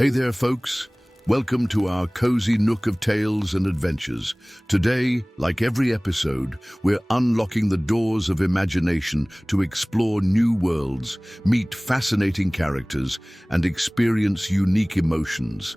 Hey there, folks. Welcome to our cozy nook of tales and adventures. Today, like every episode, we're unlocking the doors of imagination to explore new worlds, meet fascinating characters, and experience unique emotions.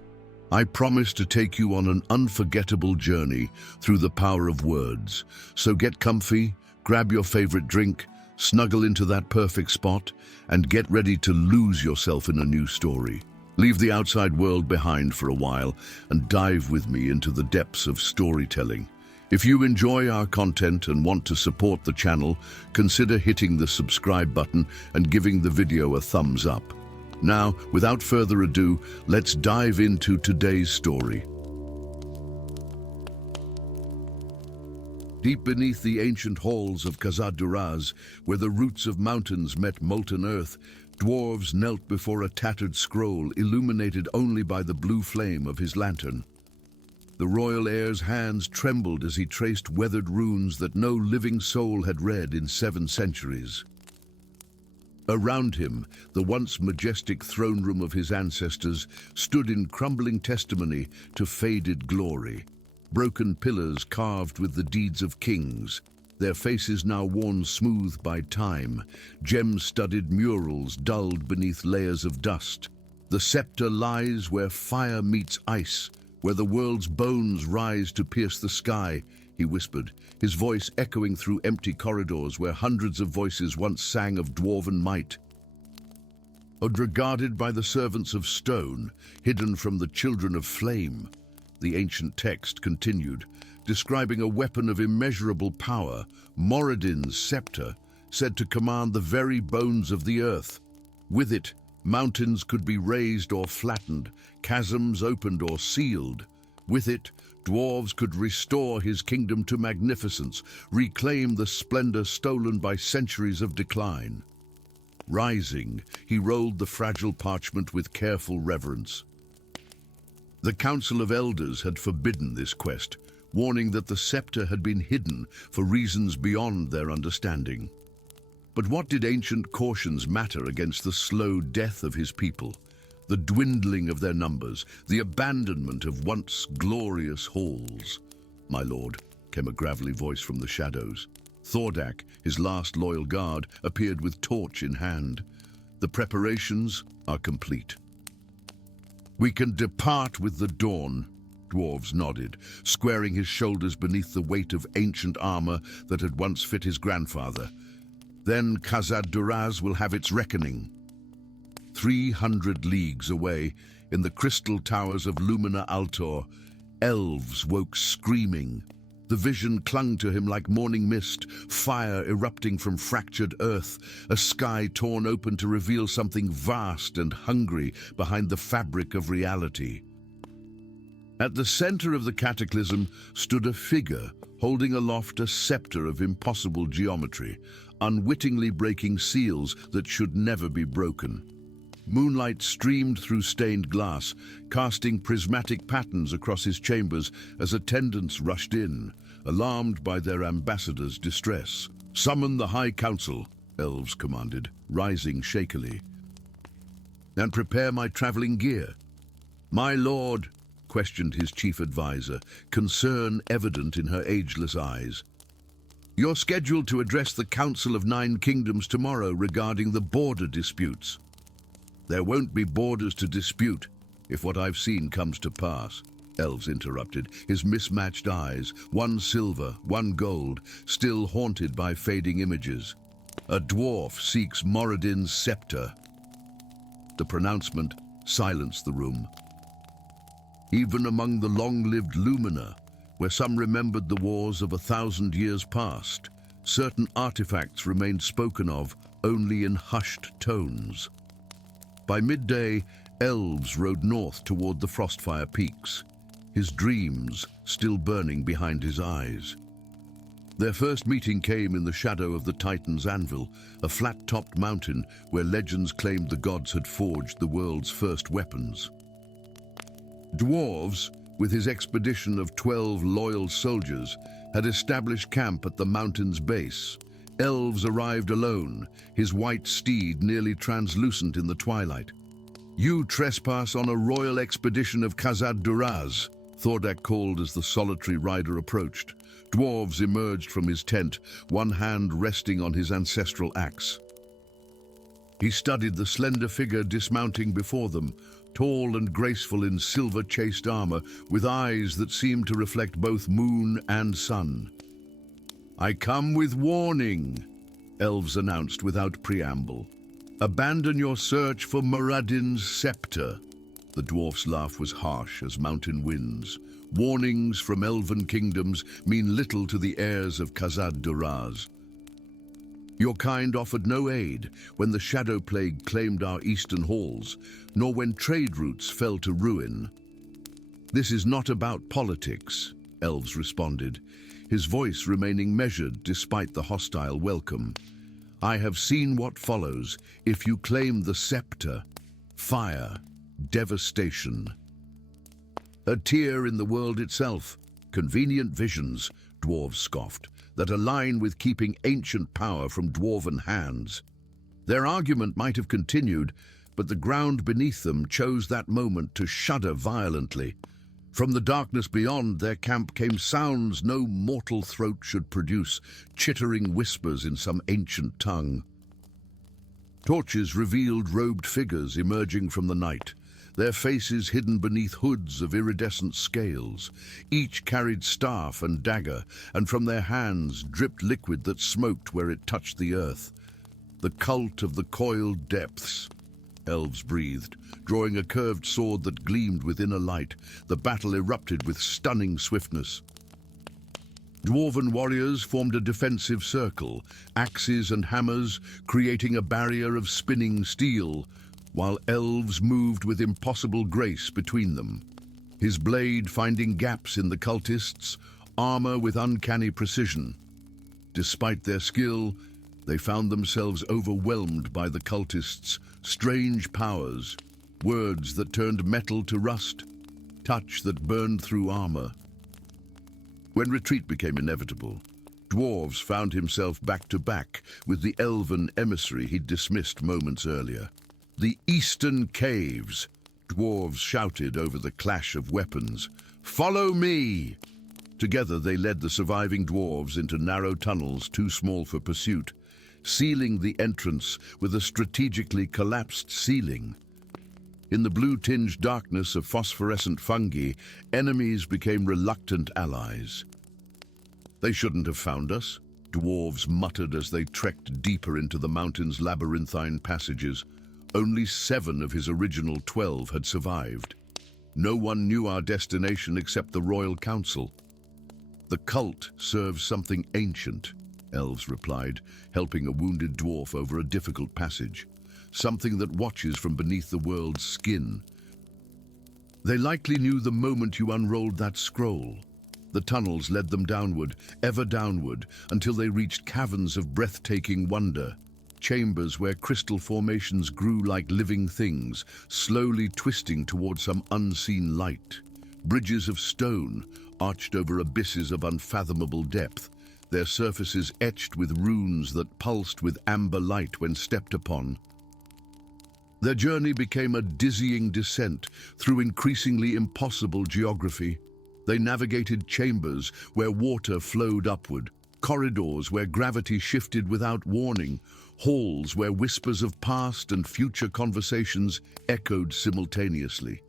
I promise to take you on an unforgettable journey through the power of words. So get comfy, grab your favorite drink, snuggle into that perfect spot, and get ready to lose yourself in a new story. Leave the outside world behind for a while and dive with me into the depths of storytelling. If you enjoy our content and want to support the channel, consider hitting the subscribe button and giving the video a thumbs up. Now, without further ado, let's dive into today's story. Deep beneath the ancient halls of Khazad-dûraz, where the roots of mountains met molten earth, dwarves knelt before a tattered scroll illuminated only by the blue flame of his lantern. The royal heir's hands trembled as he traced weathered runes that no living soul had read in 7 centuries. Around him, the once majestic throne room of his ancestors stood in crumbling testimony to faded glory. Broken pillars carved with the deeds of kings, their faces now worn smooth by time, gem-studded murals dulled beneath layers of dust. The scepter lies where fire meets ice, where the world's bones rise to pierce the sky, he whispered, his voice echoing through empty corridors where hundreds of voices once sang of dwarven might. Regarded by the servants of stone, hidden from the children of flame, the ancient text continued, describing a weapon of immeasurable power, Moradin's scepter, said to command the very bones of the earth. With it, mountains could be raised or flattened, chasms opened or sealed. With it, dwarves could restore his kingdom to magnificence, reclaim the splendor stolen by centuries of decline. Rising, he rolled the fragile parchment with careful reverence. The Council of Elders had forbidden this quest, warning that the scepter had been hidden for reasons beyond their understanding. But what did ancient cautions matter against the slow death of his people, the dwindling of their numbers, the abandonment of once glorious halls? "My lord," came a gravelly voice from the shadows. Thordak, his last loyal guard, appeared with torch in hand. "The preparations are complete. We can depart with the dawn." Dwarves nodded, squaring his shoulders beneath the weight of ancient armor that had once fit his grandfather. "Then Khazad-dûraz will have its reckoning." 300 leagues away, in the crystal towers of Lumina Altor, elves woke screaming. The vision clung to him like morning mist, fire erupting from fractured earth, a sky torn open to reveal something vast and hungry behind the fabric of reality. At the center of the cataclysm stood a figure holding aloft a scepter of impossible geometry, unwittingly breaking seals that should never be broken. Moonlight streamed through stained glass, casting prismatic patterns across his chambers as attendants rushed in, alarmed by their ambassador's distress. "Summon the High Council," Elves commanded, rising shakily. "And prepare my traveling gear." "My lord," questioned his chief advisor, concern evident in her ageless eyes. "You're scheduled to address the Council of 9 Kingdoms tomorrow regarding the border disputes." "There won't be borders to dispute if what I've seen comes to pass," Elves interrupted, his mismatched eyes, one silver, one gold, still haunted by fading images. "A dwarf seeks Moradin's scepter." The pronouncement silenced the room. Even among the long-lived Lumina, where some remembered the wars of 1,000 years past, certain artifacts remained spoken of only in hushed tones. By midday, Elves rode north toward the Frostfire Peaks, his dreams still burning behind his eyes. Their first meeting came in the shadow of the Titan's Anvil, a flat-topped mountain where legends claimed the gods had forged the world's first weapons. Dwarves, with his expedition of 12 loyal soldiers, had established camp at the mountain's base. Elves arrived alone, his white steed nearly translucent in the twilight. You trespass on a royal expedition of Khazad-Duraz, Thordak called as the solitary rider approached. Dwarves emerged from his tent, one hand resting on his ancestral axe. He studied the slender figure dismounting before them, tall and graceful in silver-chased armor, with eyes that seemed to reflect both moon and sun. "I come with warning," Elves announced without preamble. "Abandon your search for Moradin's scepter." The dwarf's laugh was harsh as mountain winds. Warnings from elven kingdoms mean little to the heirs of Khazad-Duraz. Your kind offered no aid when the shadow plague claimed our eastern halls, nor when trade routes fell to ruin. "This is not about politics," Elves responded, his voice remaining measured despite the hostile welcome. "I have seen what follows if you claim the scepter: fire, devastation. A tear in the world itself, convenient visions," dwarves scoffed, "that align with keeping ancient power from dwarven hands." Their argument might have continued, but the ground beneath them chose that moment to shudder violently. From the darkness beyond their camp came sounds no mortal throat should produce, chittering whispers in some ancient tongue. Torches revealed robed figures emerging from the night, their faces hidden beneath hoods of iridescent scales. Each carried staff and dagger, and from their hands dripped liquid that smoked where it touched the earth. "The cult of the coiled depths," Elves breathed, drawing a curved sword that gleamed within a light. The battle erupted with stunning swiftness. Dwarven warriors formed a defensive circle, axes and hammers creating a barrier of spinning steel, while Elves moved with impossible grace between them. His blade finding gaps in the cultists, armor with uncanny precision. Despite their skill, they found themselves overwhelmed by the cultists' strange powers, words that turned metal to rust, touch that burned through armor. When retreat became inevitable, Dwarves found himself back to back with the elven emissary he'd dismissed moments earlier. "The Eastern Caves," Dwarves shouted over the clash of weapons. "Follow me!" Together they led the surviving dwarves into narrow tunnels too small for pursuit, sealing the entrance with a strategically collapsed ceiling. In the blue-tinged darkness of phosphorescent fungi, enemies became reluctant allies. "They shouldn't have found us," dwarves muttered as they trekked deeper into the mountain's labyrinthine passages. Only 7 of his original 12 had survived. No one knew our destination except the Royal Council. "The cult serves something ancient," Elves replied, helping a wounded dwarf over a difficult passage. "Something that watches from beneath the world's skin. They likely knew the moment you unrolled that scroll." The tunnels led them downward, ever downward, until they reached caverns of breathtaking wonder. Chambers where crystal formations grew like living things, slowly twisting toward some unseen light. Bridges of stone arched over abysses of unfathomable depth, their surfaces etched with runes that pulsed with amber light when stepped upon. Their journey became a dizzying descent through increasingly impossible geography. They navigated chambers where water flowed upward, corridors where gravity shifted without warning, halls where whispers of past and future conversations echoed simultaneously.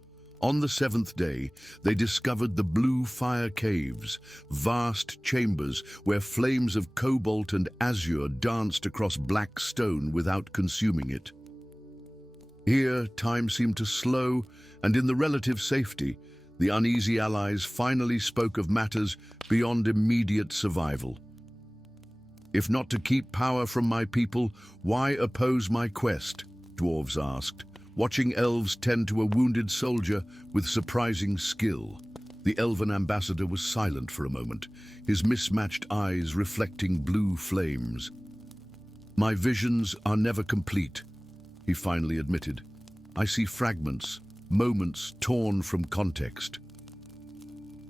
On the 7th day, they discovered the Blue Fire Caves, vast chambers where flames of cobalt and azure danced across black stone without consuming it. Here, time seemed to slow, and in the relative safety, the uneasy allies finally spoke of matters beyond immediate survival. "If not to keep power from my people, why oppose my quest?" Dwarves asked, watching Elves tend to a wounded soldier with surprising skill. The elven ambassador was silent for a moment, his mismatched eyes reflecting blue flames. "My visions are never complete," he finally admitted. "I see fragments, moments torn from context.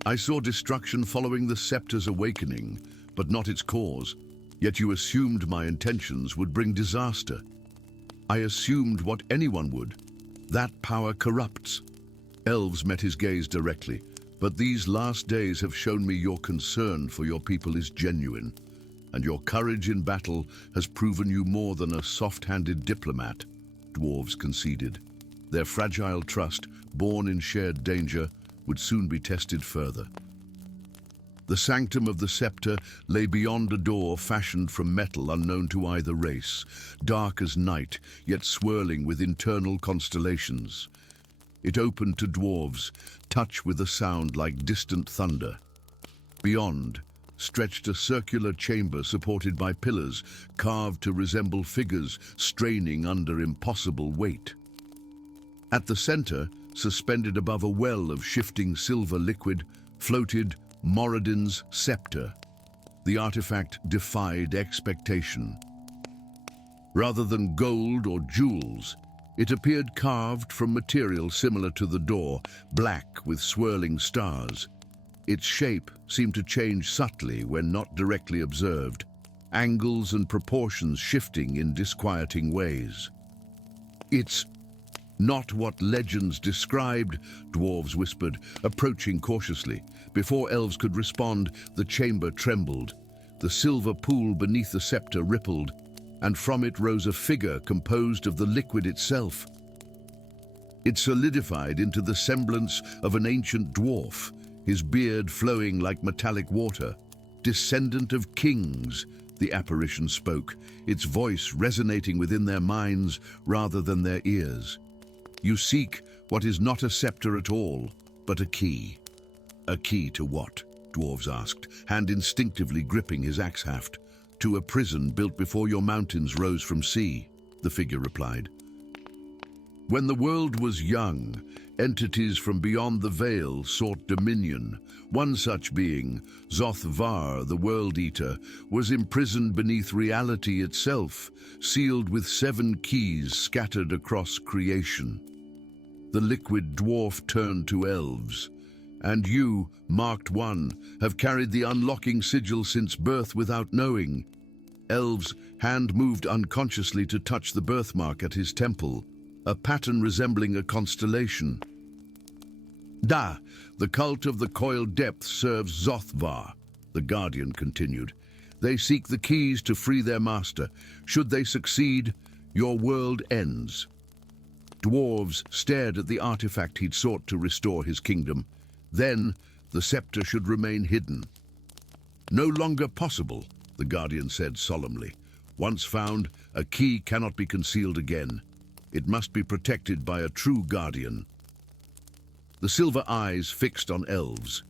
I saw destruction following the Scepter's awakening, but not its cause. Yet you assumed my intentions would bring disaster. I assumed what anyone would, That power corrupts. Elves met his gaze directly. But these last days have shown me your concern for your people is genuine, and your courage in battle has proven you more than a soft-handed diplomat, Dwarves conceded. Their fragile trust, born in shared danger, would soon be tested further. The sanctum of the Scepter lay beyond a door fashioned from metal unknown to either race, dark as night, yet swirling with internal constellations. It opened to Dwarves, touch with a sound like distant thunder. Beyond stretched a circular chamber supported by pillars, carved to resemble figures straining under impossible weight. At the center, suspended above a well of shifting silver liquid, floated Moradin's Scepter. The artifact defied expectation. Rather than gold or jewels, it appeared carved from material similar to the door, black with swirling stars. Its shape seemed to change subtly when not directly observed, angles and proportions shifting in disquieting ways. It's not what legends described, Dwarves whispered, approaching cautiously. Before Elves could respond, the chamber trembled. The silver pool beneath the scepter rippled, and from it rose a figure composed of the liquid itself. It solidified into the semblance of an ancient dwarf, his beard flowing like metallic water. Descendant of kings, the apparition spoke, its voice resonating within their minds rather than their ears. You seek what is not a scepter at all, but a key. A key to what? Dwarves asked, hand instinctively gripping his axe haft. To a prison built before your mountains rose from sea, the figure replied. When the world was young, entities from beyond the veil sought dominion. One such being, Zoth-Var, the World Eater, was imprisoned beneath reality itself, sealed with 7 keys scattered across creation. The liquid dwarf turned to elves. And you, marked one, have carried the unlocking sigil since birth without knowing. Elves' hand moved unconsciously to touch the birthmark at his temple, a pattern resembling a constellation. Da, the cult of the coiled depth serves Zoth-Var, the Guardian continued. They seek the keys to free their master. Should they succeed, your world ends. Dwarves stared at the artifact he'd sought to restore his kingdom. Then, the scepter should remain hidden. No longer possible, the Guardian said solemnly. Once found, a key cannot be concealed again. It must be protected by a true Guardian. The silver eyes fixed on Elves.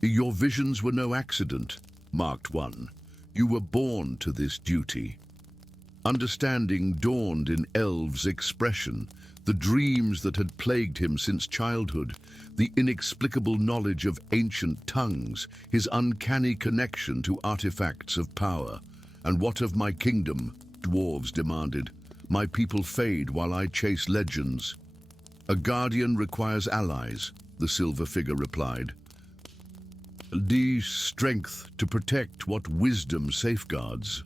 Your visions were no accident, marked one. You were born to this duty. Understanding dawned in Elves' expression, the dreams that had plagued him since childhood, the inexplicable knowledge of ancient tongues, his uncanny connection to artifacts of power. And what of my kingdom? Dwarves demanded. My people fade while I chase legends. A guardian requires allies, the silver figure replied. The strength to protect what wisdom safeguards.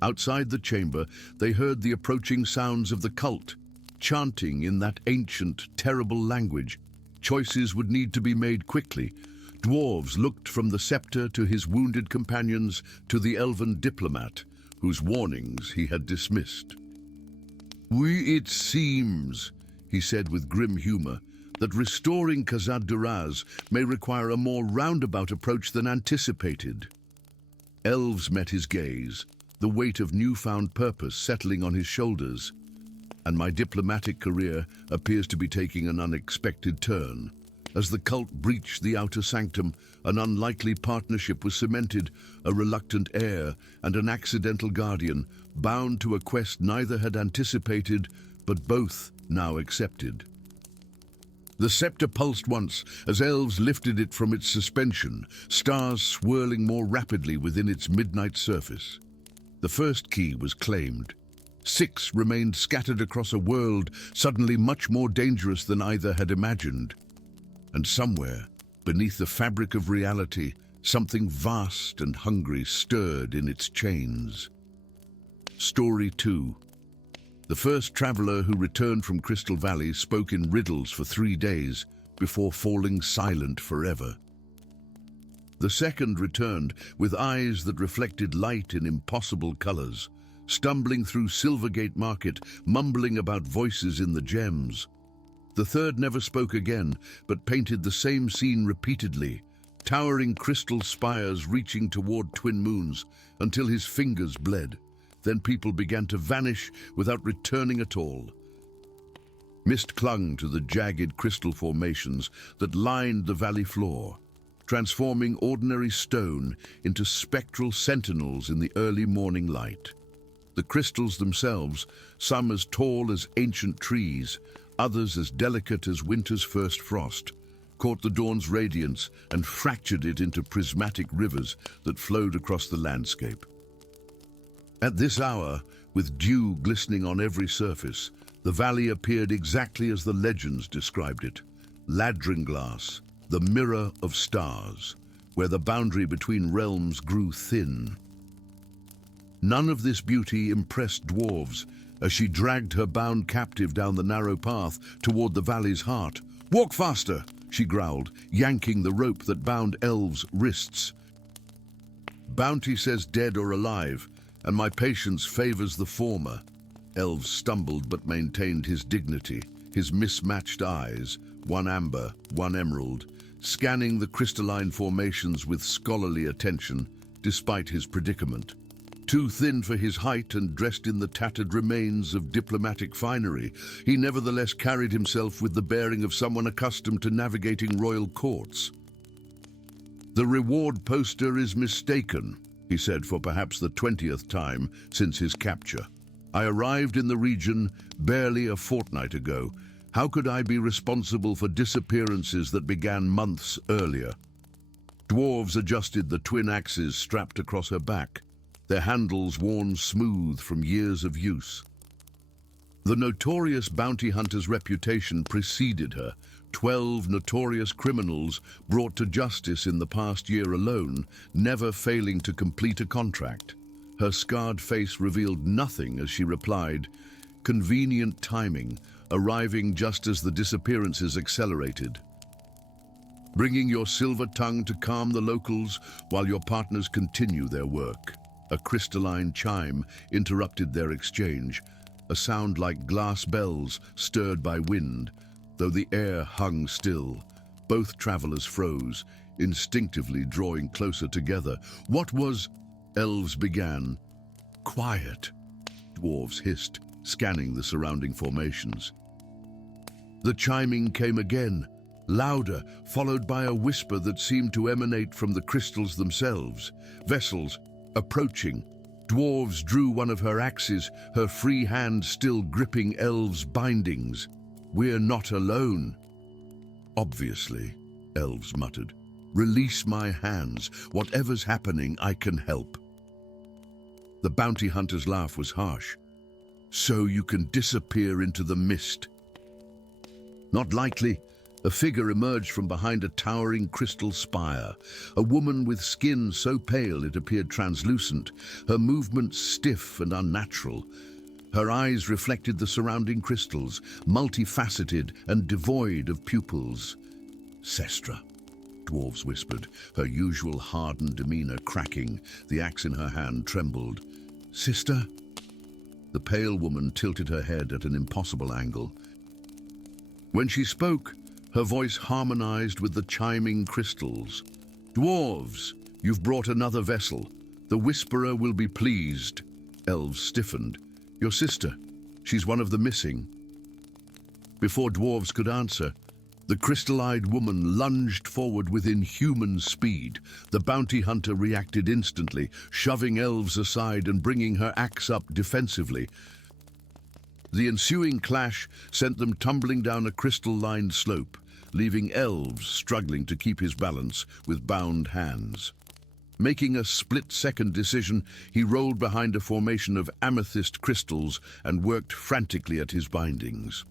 Outside the chamber, they heard the approaching sounds of the cult, chanting in that ancient, terrible language. Choices would need to be made quickly. Dwarves looked from the scepter to his wounded companions to the elven diplomat, whose warnings he had dismissed. It seems, he said with grim humor, that restoring Khazad-Duraz may require a more roundabout approach than anticipated. Elves met his gaze, the weight of newfound purpose settling on his shoulders. And my diplomatic career appears to be taking an unexpected turn. As the cult breached the outer sanctum, an unlikely partnership was cemented, a reluctant heir and an accidental guardian, bound to a quest neither had anticipated, but both now accepted. The scepter pulsed once as Elves lifted it from its suspension, stars swirling more rapidly within its midnight surface. The first key was claimed. 6 remained scattered across a world suddenly much more dangerous than either had imagined. And somewhere, beneath the fabric of reality, something vast and hungry stirred in its chains. Story 2. The first traveler who returned from Crystal Valley spoke in riddles for 3 days before falling silent forever. The second returned with eyes that reflected light in impossible colors, stumbling through Silvergate Market, mumbling about voices in the gems. The third never spoke again, but painted the same scene repeatedly, towering crystal spires reaching toward twin moons until his fingers bled. Then people began to vanish without returning at all. Mist clung to the jagged crystal formations that lined the valley floor, transforming ordinary stone into spectral sentinels in the early morning light. The crystals themselves, some as tall as ancient trees, others as delicate as winter's first frost, caught the dawn's radiance and fractured it into prismatic rivers that flowed across the landscape. At this hour, with dew glistening on every surface, the valley appeared exactly as the legends described it. Ladringlass, the mirror of stars, where the boundary between realms grew thin. None of this beauty impressed dwarves as she dragged her bound captive down the narrow path toward the valley's heart. "Walk faster," she growled, yanking the rope that bound Elves' wrists. "Bounty says dead or alive, and my patience favors the former." Elves stumbled but maintained his dignity, his mismatched eyes, one amber, one emerald, scanning the crystalline formations with scholarly attention, despite his predicament. Too thin for his height and dressed in the tattered remains of diplomatic finery, he nevertheless carried himself with the bearing of someone accustomed to navigating royal courts. "The reward poster is mistaken," he said for perhaps the 20th time since his capture. "I arrived in the region barely a fortnight ago. How could I be responsible for disappearances that began months earlier?" Dwarves adjusted the twin axes strapped across her back, their handles worn smooth from years of use. The notorious bounty hunter's reputation preceded her. 12 notorious criminals brought to justice in the past year alone, never failing to complete a contract. Her scarred face revealed nothing as she replied, "Convenient timing, arriving just as the disappearances accelerated. Bringing your silver tongue to calm the locals while your partners continue their work." A crystalline chime interrupted their exchange, a sound like glass bells stirred by wind. Though the air hung still, both travelers froze, instinctively drawing closer together. "What was—" Elves began. "Quiet," dwarves hissed, scanning the surrounding formations. The chiming came again, louder, followed by a whisper that seemed to emanate from the crystals themselves. Vessels approaching. Dwarves drew one of her axes, her free hand still gripping Elves' bindings. "We're not alone." "Obviously," Elves muttered. "Release my hands. Whatever's happening, I can help." The bounty hunter's laugh was harsh. "So you can disappear into the mist." Not likely. A figure emerged from behind a towering crystal spire, a woman with skin so pale it appeared translucent, her movements stiff and unnatural. Her eyes reflected the surrounding crystals, multifaceted and devoid of pupils. "Sestra," dwarves whispered, her usual hardened demeanor cracking. The axe in her hand trembled. "Sister?" The pale woman tilted her head at an impossible angle. When she spoke, her voice harmonized with the chiming crystals. "Dwarves, you've brought another vessel. The Whisperer will be pleased." Elves stiffened. "Your sister. She's one of the missing." Before dwarves could answer, the crystal-eyed woman lunged forward with inhuman speed. The bounty hunter reacted instantly, shoving Elves aside and bringing her axe up defensively. The ensuing clash sent them tumbling down a crystal-lined slope, leaving Elves struggling to keep his balance with bound hands. Making a split-second decision, he rolled behind a formation of amethyst crystals and worked frantically at his bindings.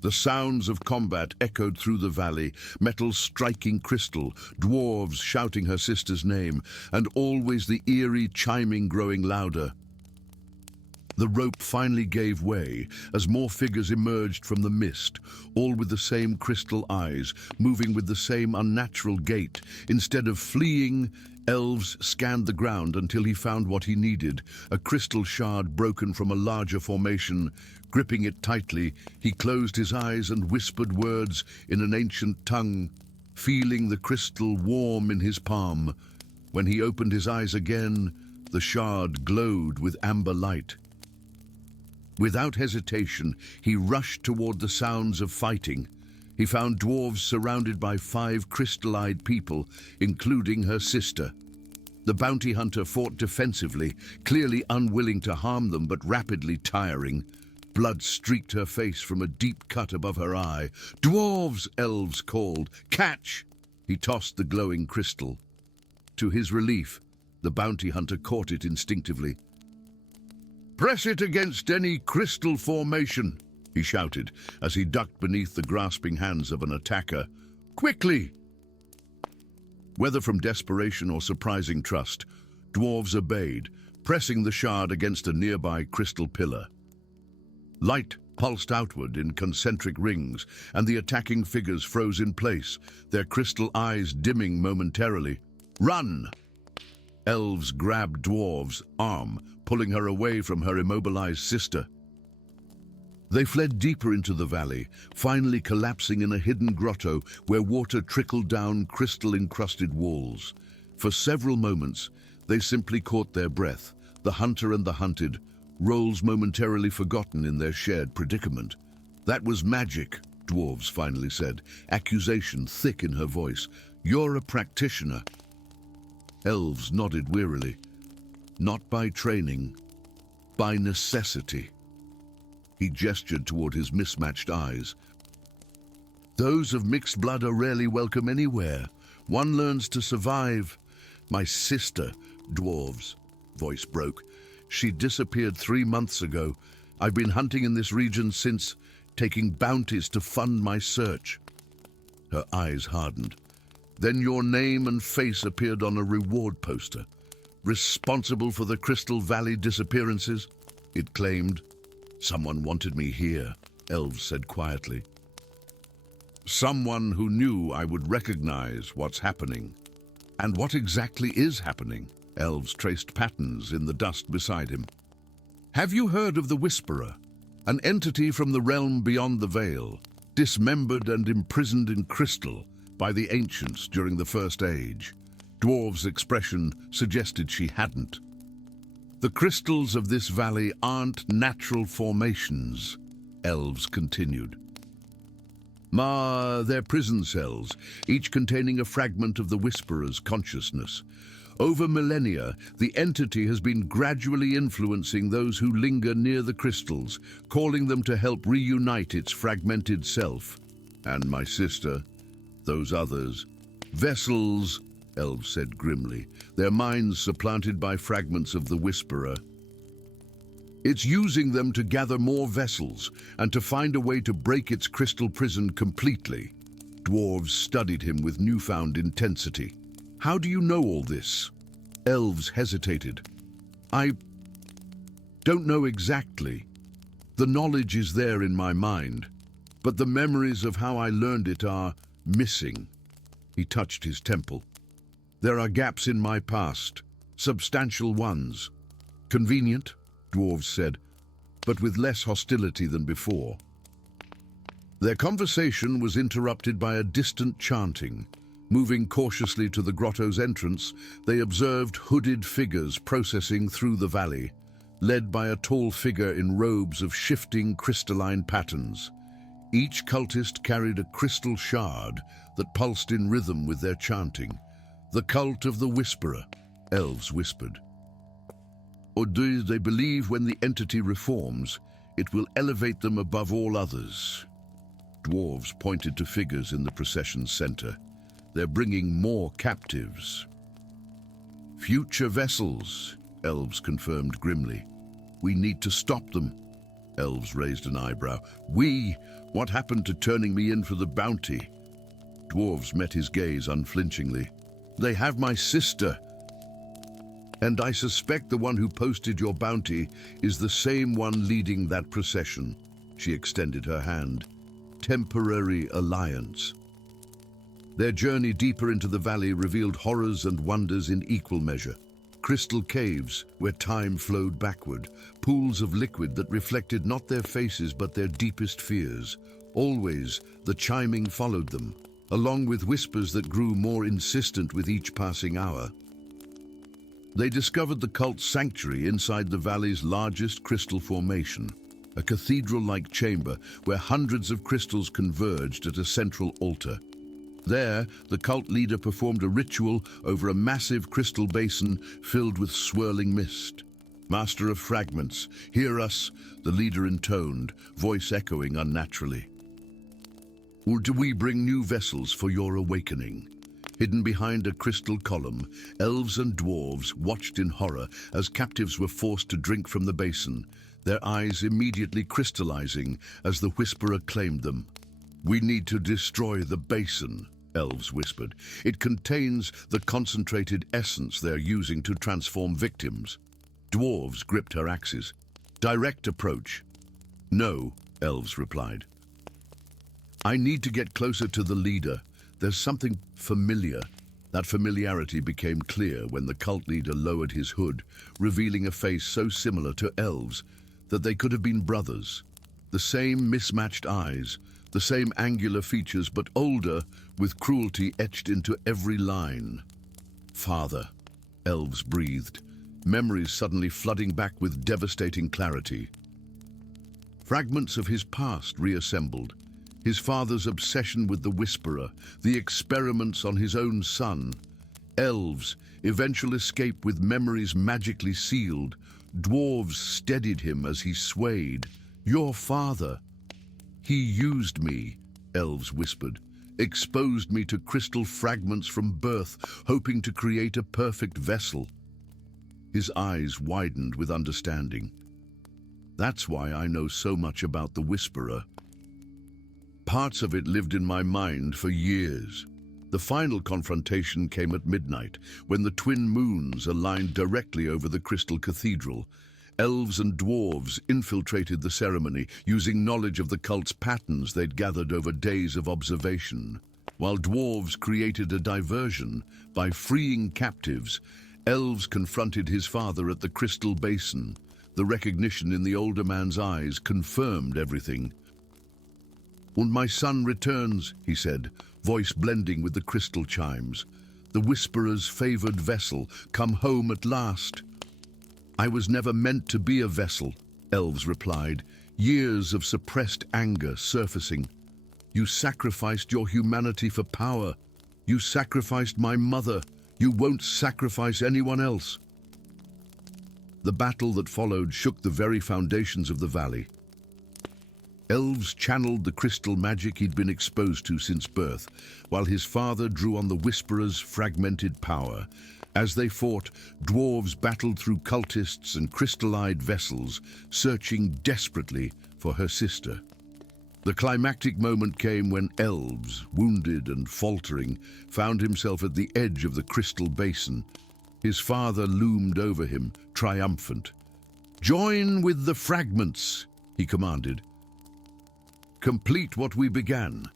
The sounds of combat echoed through the valley, metal striking crystal, dwarves shouting her sister's name, and always the eerie chiming growing louder. The rope finally gave way as more figures emerged from the mist, all with the same crystal eyes, moving with the same unnatural gait. Instead of fleeing, Elves scanned the ground until he found what he needed, a crystal shard broken from a larger formation. Gripping it tightly, he closed his eyes and whispered words in an ancient tongue, feeling the crystal warm in his palm. When he opened his eyes again, the shard glowed with amber light. Without hesitation, he rushed toward the sounds of fighting. He found dwarves surrounded by 5 crystal-eyed people, including her sister. The bounty hunter fought defensively, clearly unwilling to harm them but rapidly tiring. Blood streaked her face from a deep cut above her eye. "Dwarves!" Elves called. "Catch!" He tossed the glowing crystal. To his relief, the bounty hunter caught it instinctively. "Press it against any crystal formation," he shouted as he ducked beneath the grasping hands of an attacker. "Quickly!" Whether from desperation or surprising trust, dwarves obeyed, pressing the shard against a nearby crystal pillar. Light pulsed outward in concentric rings, and the attacking figures froze in place, their crystal eyes dimming momentarily. "Run!" Elves grabbed Dwarves' arm, pulling her away from her immobilized sister. They fled deeper into the valley, finally collapsing in a hidden grotto where water trickled down crystal-encrusted walls. For several moments, they simply caught their breath, the hunter and the hunted, roles momentarily forgotten in their shared predicament. "That was magic," Dwarves finally said, accusation thick in her voice. "You're a practitioner." Elves nodded wearily. "Not by training, by necessity." He gestured toward his mismatched eyes. "Those of mixed blood are rarely welcome anywhere. One learns to survive." "My sister," Dwarves' voice broke. "She disappeared 3 months ago. I've been hunting in this region since, taking bounties to fund my search." Her eyes hardened. "Then your name and face appeared on a reward poster. Responsible for the Crystal Valley disappearances?" it claimed. "Someone wanted me here," Elves said quietly. "Someone who knew I would recognize what's happening." "And what exactly is happening?" Elves traced patterns in the dust beside him. "Have you heard of the Whisperer? An entity from the realm beyond the veil, dismembered and imprisoned in crystal by the ancients during the First Age." Dwarves' expression suggested she hadn't. "The crystals of this valley aren't natural formations," Elves continued. They're prison cells, each containing a fragment of the Whisperer's consciousness. Over millennia, the entity has been gradually influencing those who linger near the crystals, calling them to help reunite its fragmented self. And my sister, those others. Vessels, Elves said grimly, their minds supplanted by fragments of the Whisperer. It's using them to gather more vessels and to find a way to break its crystal prison completely. Dwarves studied him with newfound intensity. "How do you know all this?" Elves hesitated. "I don't know exactly. The knowledge is there in my mind, but the memories of how I learned it are missing." He touched his temple. "There are gaps in my past, substantial ones." "Convenient," Dwarves said, but with less hostility than before. Their conversation was interrupted by a distant chanting. Moving cautiously to the grotto's entrance, they observed hooded figures processing through the valley, led by a tall figure in robes of shifting crystalline patterns. Each cultist carried a crystal shard that pulsed in rhythm with their chanting. "The cult of the Whisperer," Elves whispered. "Or do they believe when the entity reforms, it will elevate them above all others?" Dwarves pointed to figures in the procession's center. "They're bringing more captives." "Future vessels," Elves confirmed grimly. "We need to stop them." Elves raised an eyebrow. "We? What happened to turning me in for the bounty?" Dwarves met his gaze unflinchingly. "They have my sister." And I suspect the one who posted your bounty is the same one leading that procession. She extended her hand. Temporary alliance. Their journey deeper into the valley revealed horrors and wonders in equal measure. Crystal caves where time flowed backward, pools of liquid that reflected not their faces but their deepest fears. Always, the chiming followed them, along with whispers that grew more insistent with each passing hour. They discovered the cult's sanctuary inside the valley's largest crystal formation, a cathedral-like chamber where hundreds of crystals converged at a central altar. There, the cult leader performed a ritual over a massive crystal basin filled with swirling mist. "Master of fragments, hear us," the leader intoned, voice echoing unnaturally. "Or do we bring new vessels for your awakening?" Hidden behind a crystal column, elves and dwarves watched in horror as captives were forced to drink from the basin, their eyes immediately crystallizing as the whisperer claimed them. "We need to destroy the basin," Elves whispered. "It contains the concentrated essence they're using to transform victims." Dwarves gripped her axes. "Direct approach." "No," Elves replied. "I need to get closer to the leader. There's something familiar." That familiarity became clear when the cult leader lowered his hood, revealing a face so similar to Elves that they could have been brothers. The same mismatched eyes, the same angular features, but older, with cruelty etched into every line. "Father," Elves breathed, memories suddenly flooding back with devastating clarity. Fragments of his past reassembled. His father's obsession with the Whisperer, the experiments on his own son. Elves, eventual escape with memories magically sealed. Dwarves steadied him as he swayed. "Your father." "He used me," Elves whispered, "exposed me to crystal fragments from birth, hoping to create a perfect vessel." His eyes widened with understanding. "That's why I know so much about the Whisperer. Parts of it lived in my mind for years." The final confrontation came at midnight, when the twin moons aligned directly over the crystal cathedral. Elves and dwarves infiltrated the ceremony, using knowledge of the cult's patterns they'd gathered over days of observation. While dwarves created a diversion by freeing captives, elves confronted his father at the crystal basin. The recognition in the older man's eyes confirmed everything. "And my son returns," he said, voice blending with the crystal chimes. "The Whisperer's favored vessel, come home at last." "I was never meant to be a vessel," Elves replied, years of suppressed anger surfacing. "You sacrificed your humanity for power. You sacrificed my mother. You won't sacrifice anyone else." The battle that followed shook the very foundations of the valley. Elves channeled the crystal magic he'd been exposed to since birth, while his father drew on the Whisperer's fragmented power. As they fought, dwarves battled through cultists and crystallized vessels, searching desperately for her sister. The climactic moment came when Elves, wounded and faltering, found himself at the edge of the crystal basin. His father loomed over him, triumphant. "Join with the fragments," he commanded. "Complete what we began."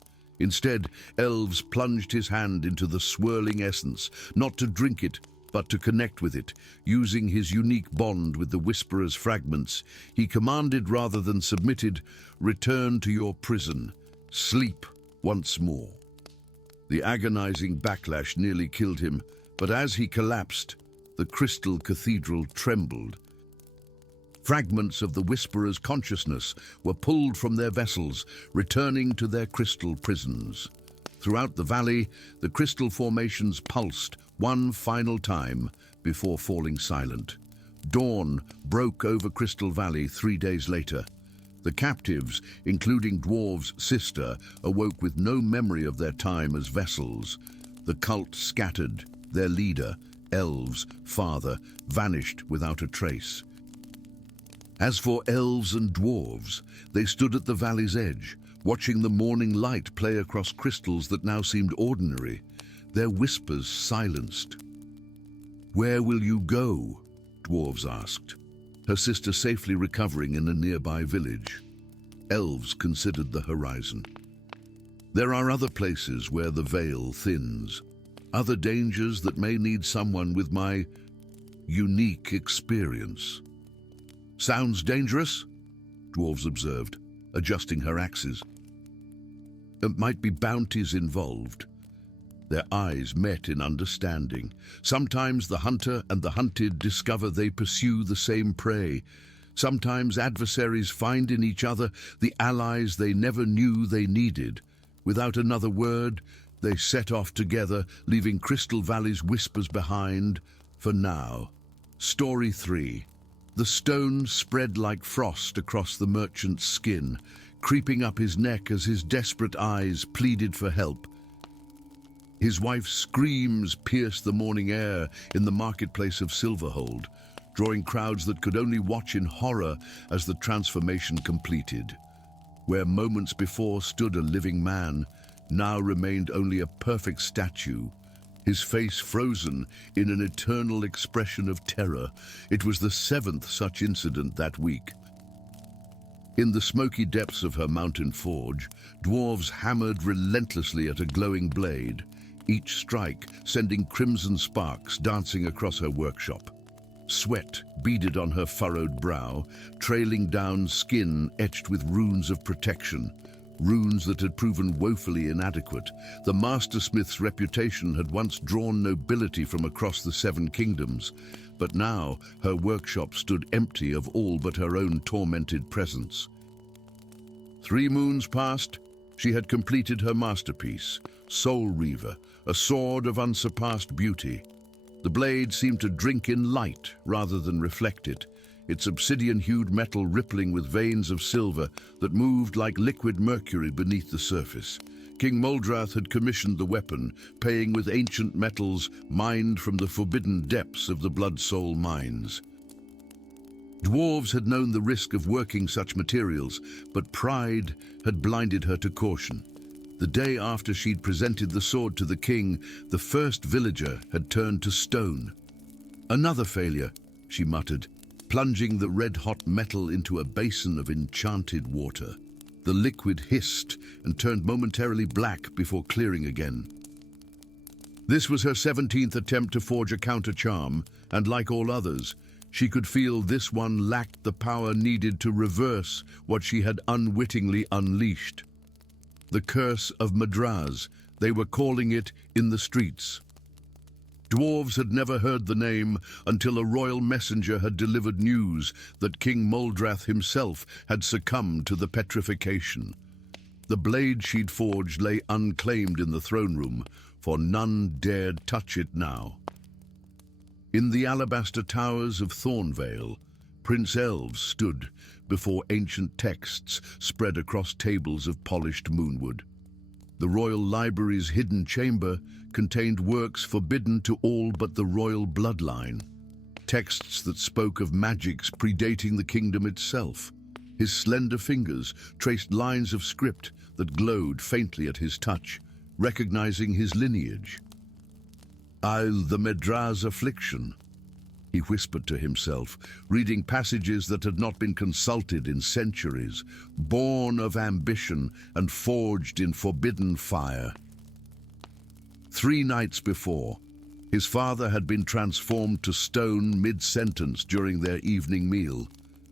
Instead, Elves plunged his hand into the swirling essence, not to drink it, but to connect with it. Using his unique bond with the Whisperer's fragments, he commanded rather than submitted, "Return to your prison. Sleep once more." The agonizing backlash nearly killed him, but as he collapsed, the crystal cathedral trembled. Fragments of the Whisperer's consciousness were pulled from their vessels, returning to their crystal prisons. Throughout the valley, the crystal formations pulsed one final time before falling silent. Dawn broke over Crystal Valley 3 days later. The captives, including Dwarves' sister, awoke with no memory of their time as vessels. The cult scattered. Their leader, Elves' father, vanished without a trace. As for elves and dwarves, they stood at the valley's edge, watching the morning light play across crystals that now seemed ordinary, their whispers silenced. "Where will you go?" Dwarves asked, her sister safely recovering in a nearby village. Elves considered the horizon. "There are other places where the veil thins, other dangers that may need someone with my unique experience." "Sounds dangerous?" Dwarves observed, adjusting her axes. "There might be bounties involved." Their eyes met in understanding. Sometimes the hunter and the hunted discover they pursue the same prey. Sometimes adversaries find in each other the allies they never knew they needed. Without another word, they set off together, leaving Crystal Valley's whispers behind, for now. Story 3. The stone spread like frost across the merchant's skin, creeping up his neck as his desperate eyes pleaded for help. His wife's screams pierced the morning air in the marketplace of Silverhold, drawing crowds that could only watch in horror as the transformation completed. Where moments before stood a living man, now remained only a perfect statue, his face frozen in an eternal expression of terror. It was the 7th such incident that week. In the smoky depths of her mountain forge, dwarves hammered relentlessly at a glowing blade, each strike sending crimson sparks dancing across her workshop. Sweat beaded on her furrowed brow, trailing down skin etched with runes of protection, runes that had proven woefully inadequate. The mastersmith's reputation had once drawn nobility from across the 7 kingdoms, but now her workshop stood empty of all but her own tormented presence. 3 moons passed. She had completed her masterpiece, Soul Reaver, a sword of unsurpassed beauty. The blade seemed to drink in light rather than reflect it, its obsidian-hued metal rippling with veins of silver that moved like liquid mercury beneath the surface. King Moldrath had commissioned the weapon, paying with ancient metals mined from the forbidden depths of the Blood Soul mines. Dwarves had known the risk of working such materials, but pride had blinded her to caution. The day after she'd presented the sword to the king, the first villager had turned to stone. "Another failure," she muttered, plunging the red-hot metal into a basin of enchanted water. The liquid hissed and turned momentarily black before clearing again. This was her 17th attempt to forge a counter-charm, and like all others, she could feel this one lacked the power needed to reverse what she had unwittingly unleashed. The curse of Madraz, they were calling it in the streets. Dwarves had never heard the name until a royal messenger had delivered news that King Moldrath himself had succumbed to the petrification. The blade she'd forged lay unclaimed in the throne room, for none dared touch it now. In the alabaster towers of Thornvale, Prince Elves stood before ancient texts spread across tables of polished moonwood. The royal library's hidden chamber contained works forbidden to all but the royal bloodline, texts that spoke of magics predating the kingdom itself. His slender fingers traced lines of script that glowed faintly at his touch, recognizing his lineage. "I'll the Madraz affliction," he whispered to himself, reading passages that had not been consulted in centuries, born of ambition and forged in forbidden fire. 3 nights before, his father had been transformed to stone mid-sentence during their evening meal.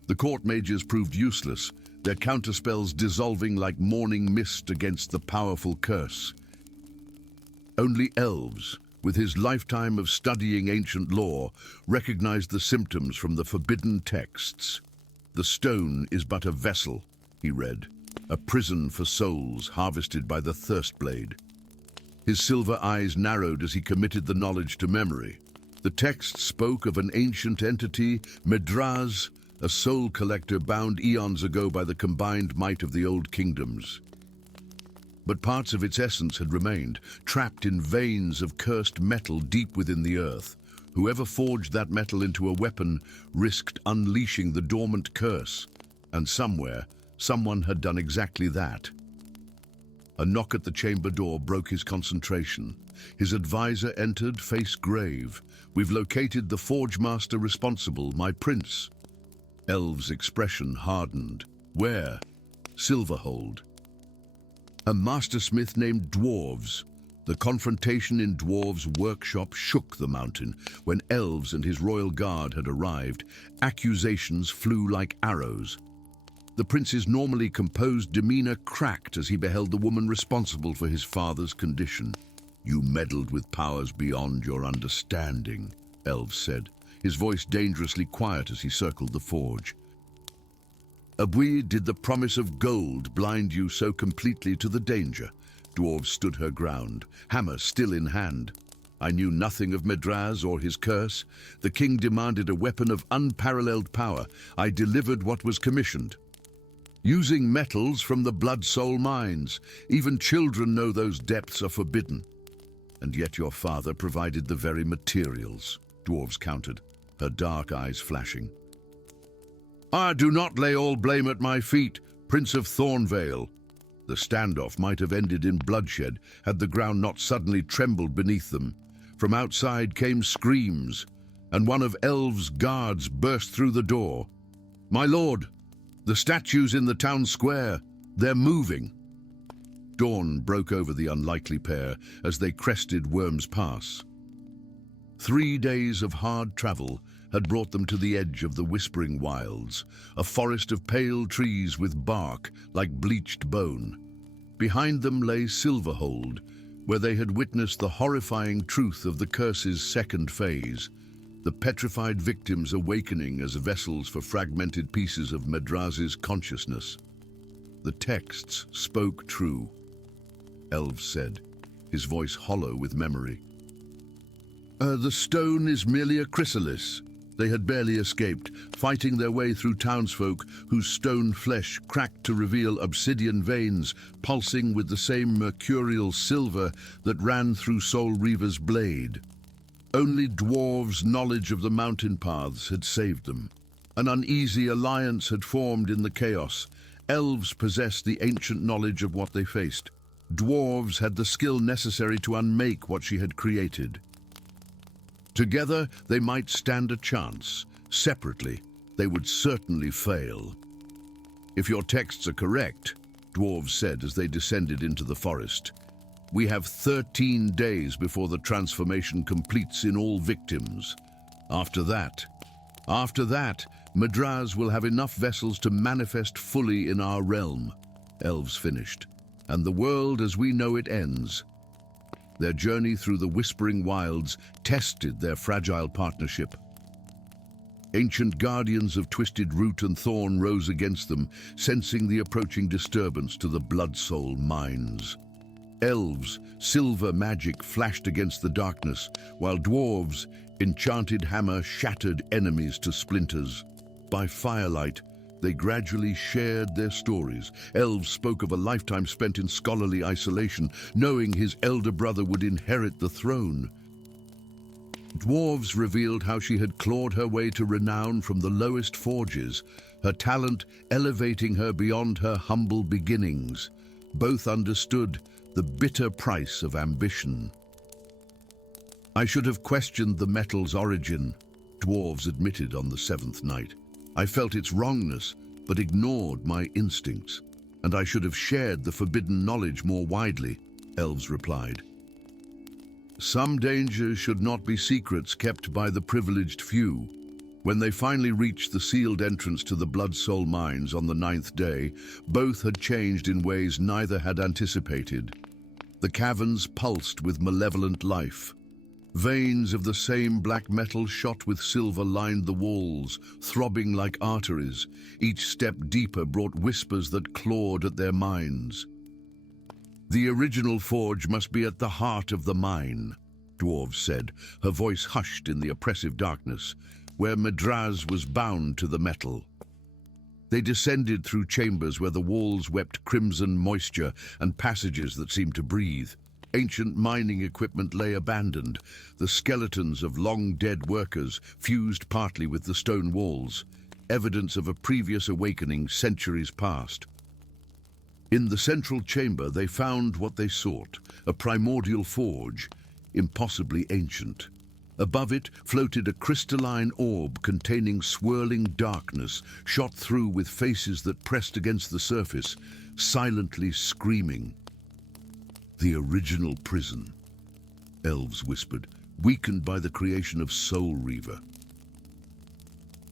The court mages proved useless, their counterspells dissolving like morning mist against the powerful curse. Only Elves, with his lifetime of studying ancient lore, recognized the symptoms from the forbidden texts. "The stone is but a vessel," he read, "a prison for souls harvested by the thirst blade." His silver eyes narrowed as he committed the knowledge to memory. The text spoke of an ancient entity, Madraz, a soul collector bound eons ago by the combined might of the old kingdoms. But parts of its essence had remained, trapped in veins of cursed metal deep within the earth. Whoever forged that metal into a weapon risked unleashing the dormant curse, and somewhere, someone had done exactly that. A knock at the chamber door broke his concentration. His advisor entered, face grave. "We've located the forge master responsible, my prince." Elves' expression hardened. "Where?" "Silverhold." "A mastersmith named Dwarves." The confrontation in Dwarves' workshop shook the mountain. When Elves and his royal guard had arrived, accusations flew like arrows. The prince's normally composed demeanor cracked as he beheld the woman responsible for his father's condition. "You meddled with powers beyond your understanding," Elves said, his voice dangerously quiet as he circled the forge. "Abui, did the promise of gold blind you so completely to the danger?" Dwarves stood her ground, hammer still in hand. "I knew nothing of Medraz or his curse. The king demanded a weapon of unparalleled power. I delivered what was commissioned. Using metals from the blood-soul mines. Even children know those depths are forbidden. And yet your father provided the very materials," Dwarves countered, her dark eyes flashing. "Ah, do not lay all blame at my feet, Prince of Thornvale." The standoff might have ended in bloodshed had the ground not suddenly trembled beneath them. From outside came screams, and one of Elves' guards burst through the door. "My lord, the statues in the town square, they're moving." Dawn broke over the unlikely pair as they crested Worm's Pass. 3 days of hard travel had brought them to the edge of the Whispering Wilds, a forest of pale trees with bark like bleached bone. Behind them lay Silverhold, where they had witnessed the horrifying truth of the curse's second phase, the petrified victims awakening as vessels for fragmented pieces of Medraz's consciousness. "The texts spoke true," Elves said, his voice hollow with memory. The stone is merely a chrysalis." They had barely escaped, fighting their way through townsfolk whose stone flesh cracked to reveal obsidian veins pulsing with the same mercurial silver that ran through Sol Reaver's blade. Only Dwarves' knowledge of the mountain paths had saved them. An uneasy alliance had formed in the chaos. Elves possessed the ancient knowledge of what they faced. Dwarves had the skill necessary to unmake what she had created. Together, they might stand a chance. Separately, they would certainly fail. "If your texts are correct," Dwarves said as they descended into the forest, "we have 13 days before the transformation completes in all victims. After that, Medraz will have enough vessels to manifest fully in our realm," Elves finished, "and the world as we know it ends." Their journey through the Whispering Wilds tested their fragile partnership. Ancient guardians of twisted root and thorn rose against them, sensing the approaching disturbance to the blood-soul mines. Elves, silver magic flashed against the darkness, while Dwarves, enchanted hammer shattered enemies to splinters. By firelight, they gradually shared their stories. Elves spoke of a lifetime spent in scholarly isolation, knowing his elder brother would inherit the throne. Dwarves revealed how she had clawed her way to renown from the lowest forges, her talent elevating her beyond her humble beginnings. Both understood the bitter price of ambition. "I should have questioned the metal's origin," Dwarves admitted on the 7th night. "I felt its wrongness, but ignored my instincts, and I should have shared the forbidden knowledge more widely," Elves replied. "Some dangers should not be secrets kept by the privileged few." When they finally reached the sealed entrance to the Blood-Soul mines on the 9th day, both had changed in ways neither had anticipated. The caverns pulsed with malevolent life. Veins of the same black metal shot with silver lined the walls, throbbing like arteries. Each step deeper brought whispers that clawed at their minds. "The original forge must be at the heart of the mine," Dwarves said, her voice hushed in the oppressive darkness, "where Medraz was bound to the metal." They descended through chambers where the walls wept crimson moisture and passages that seemed to breathe. Ancient mining equipment lay abandoned, the skeletons of long-dead workers fused partly with the stone walls, evidence of a previous awakening centuries past. In the central chamber they found what they sought, a primordial forge, impossibly ancient. Above it floated a crystalline orb containing swirling darkness, shot through with faces that pressed against the surface, silently screaming. The original prison, Elves whispered, weakened by the creation of Soul Reaver.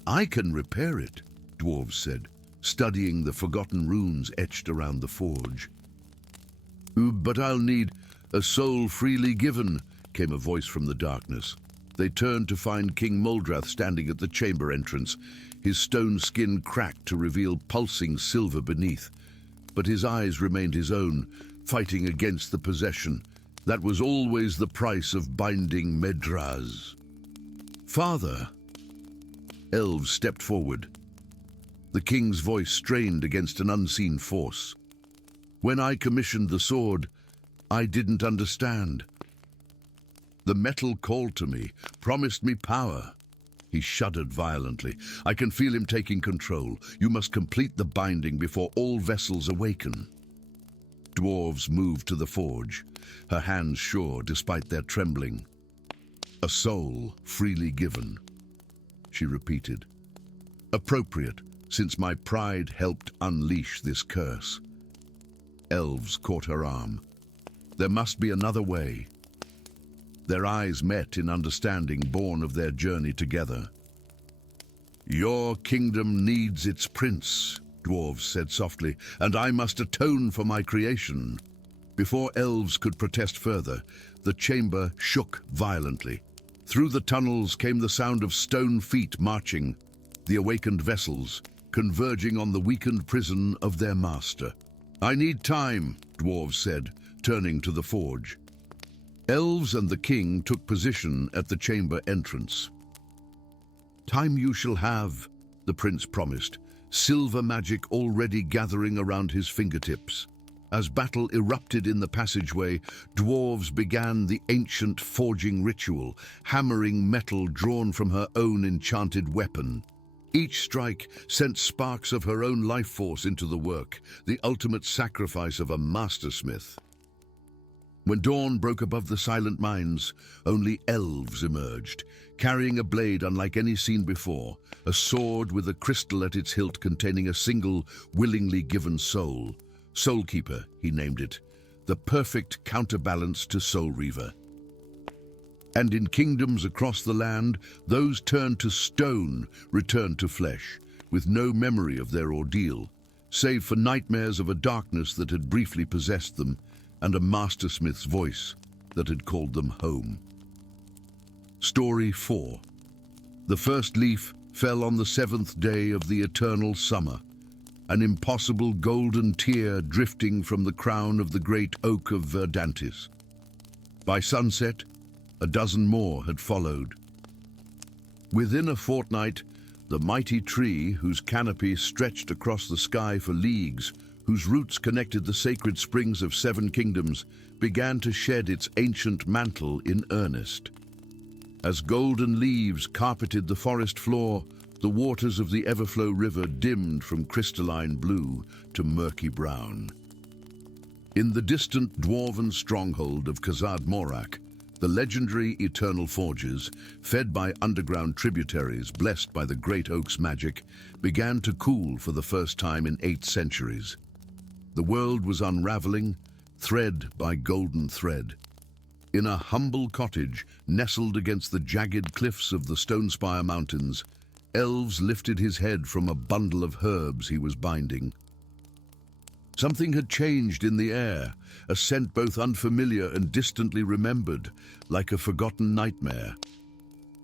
I can repair it, Dwarves said, studying the forgotten runes etched around the forge. But I'll need a soul freely given, came a voice from the darkness. They turned to find King Moldrath standing at the chamber entrance, his stone skin cracked to reveal pulsing silver beneath. But his eyes remained his own, fighting against the possession. That was always the price of binding Medraz. Father! Elves stepped forward. The king's voice strained against an unseen force. When I commissioned the sword, I didn't understand. The metal called to me, promised me power. He shuddered violently. I can feel him taking control. You must complete the binding before all vessels awaken. Dwarves moved to the forge, her hands sure despite their trembling. A soul freely given, she repeated. Appropriate, since my pride helped unleash this curse. Elves caught her arm. There must be another way. Their eyes met in understanding born of their journey together. Your kingdom needs its prince, Dwarves said softly, and I must atone for my creation. Before Elves could protest further, the chamber shook violently. Through the tunnels came the sound of stone feet marching, the awakened vessels converging on the weakened prison of their master. I need time, Dwarves said, turning to the forge. Elves and the king took position at the chamber entrance. Time you shall have, the prince promised, silver magic already gathering around his fingertips. As battle erupted in the passageway, dwarves began the ancient forging ritual, hammering metal drawn from her own enchanted weapon. Each strike sent sparks of her own life force into the work, the ultimate sacrifice of a mastersmith. When dawn broke above the silent mines, only elves emerged, carrying a blade unlike any seen before, a sword with a crystal at its hilt containing a single, willingly given soul. Soulkeeper, he named it, the perfect counterbalance to Soul Reaver. And in kingdoms across the land, those turned to stone returned to flesh, with no memory of their ordeal, save for nightmares of a darkness that had briefly possessed them, and a mastersmith's voice that had called them home. Story 4. The first leaf fell on the 7th day of the eternal summer, an impossible golden tear drifting from the crown of the great oak of Verdantis. By sunset, a dozen more had followed. Within a fortnight, the mighty tree, whose canopy stretched across the sky for leagues, whose roots connected the sacred springs of 7 kingdoms, began to shed its ancient mantle in earnest. As golden leaves carpeted the forest floor, the waters of the Everflow River dimmed from crystalline blue to murky brown. In the distant dwarven stronghold of Khazad Morak, the legendary Eternal Forges, fed by underground tributaries blessed by the great oak's magic, began to cool for the first time in 8 centuries. The world was unraveling, thread by golden thread. In a humble cottage, nestled against the jagged cliffs of the Stonespire Mountains, Elves lifted his head from a bundle of herbs he was binding. Something had changed in the air, a scent both unfamiliar and distantly remembered, like a forgotten nightmare.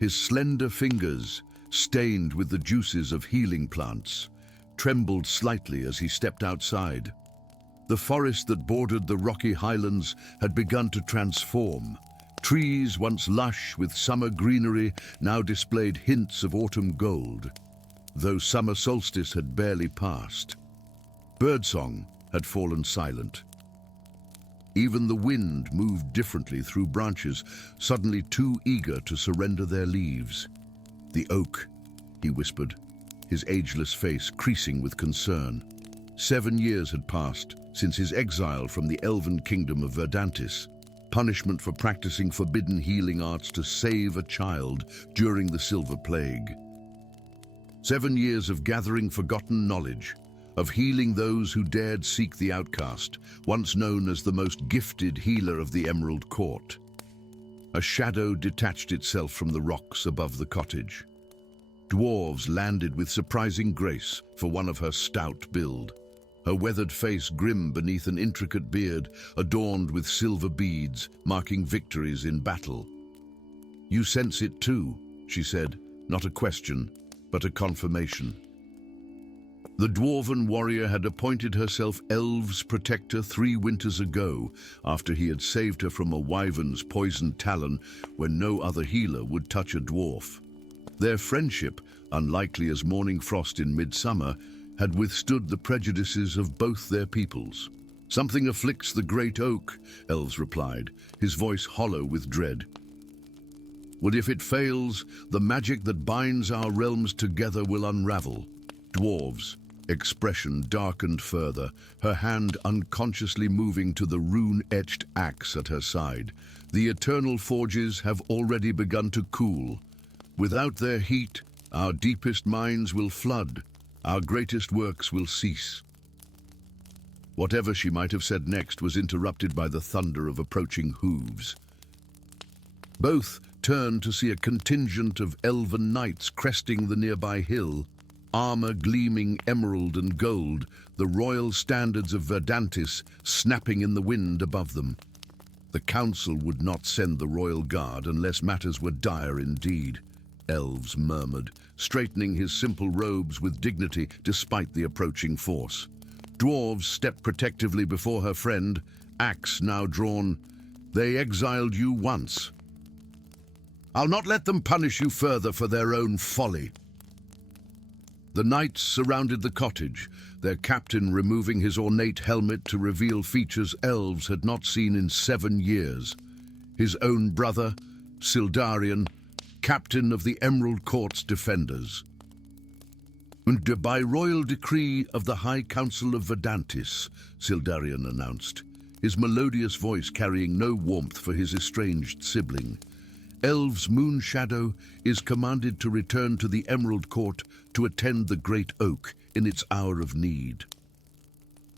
His slender fingers, stained with the juices of healing plants, trembled slightly as he stepped outside. The forest that bordered the rocky highlands had begun to transform. Trees, once lush with summer greenery, now displayed hints of autumn gold, though summer solstice had barely passed. Birdsong had fallen silent. Even the wind moved differently through branches, suddenly too eager to surrender their leaves. The oak, he whispered, his ageless face creasing with concern. 7 years had passed, since his exile from the elven kingdom of Verdantis, punishment for practicing forbidden healing arts to save a child during the Silver Plague. 7 years of gathering forgotten knowledge, of healing those who dared seek the outcast, once known as the most gifted healer of the Emerald Court. A shadow detached itself from the rocks above the cottage. Dwarves landed with surprising grace for one of her stout build, her weathered face grim beneath an intricate beard adorned with silver beads marking victories in battle. "You sense it too," she said, not a question, but a confirmation. The dwarven warrior had appointed herself Elves' protector 3 winters ago, after he had saved her from a wyvern's poisoned talon when no other healer would touch a dwarf. Their friendship, unlikely as morning frost in midsummer, had withstood the prejudices of both their peoples. "Something afflicts the great oak," Elves replied, his voice hollow with dread. "Well, if it fails, the magic that binds our realms together will unravel." Dwarves' expression darkened further, her hand unconsciously moving to the rune-etched axe at her side. "The eternal forges have already begun to cool. Without their heat, our deepest minds will flood, our greatest works will cease." Whatever she might have said next was interrupted by the thunder of approaching hooves. Both turned to see a contingent of elven knights cresting the nearby hill, armor gleaming emerald and gold, the royal standards of Verdantis snapping in the wind above them. The council would not send the royal guard unless matters were dire indeed, Elves murmured, straightening his simple robes with dignity despite the approaching force. Dwarves stepped protectively before her friend, axe now drawn. "They exiled you once. I'll not let them punish you further for their own folly." The knights surrounded the cottage, their captain removing his ornate helmet to reveal features Elves had not seen in 7 years. His own brother, Sildarian, captain of the Emerald Court's defenders. "And by royal decree of the High Council of Verdantis," Sildarian announced, his melodious voice carrying no warmth for his estranged sibling, "Elves' moon shadow is commanded to return to the Emerald Court to attend the Great Oak in its hour of need."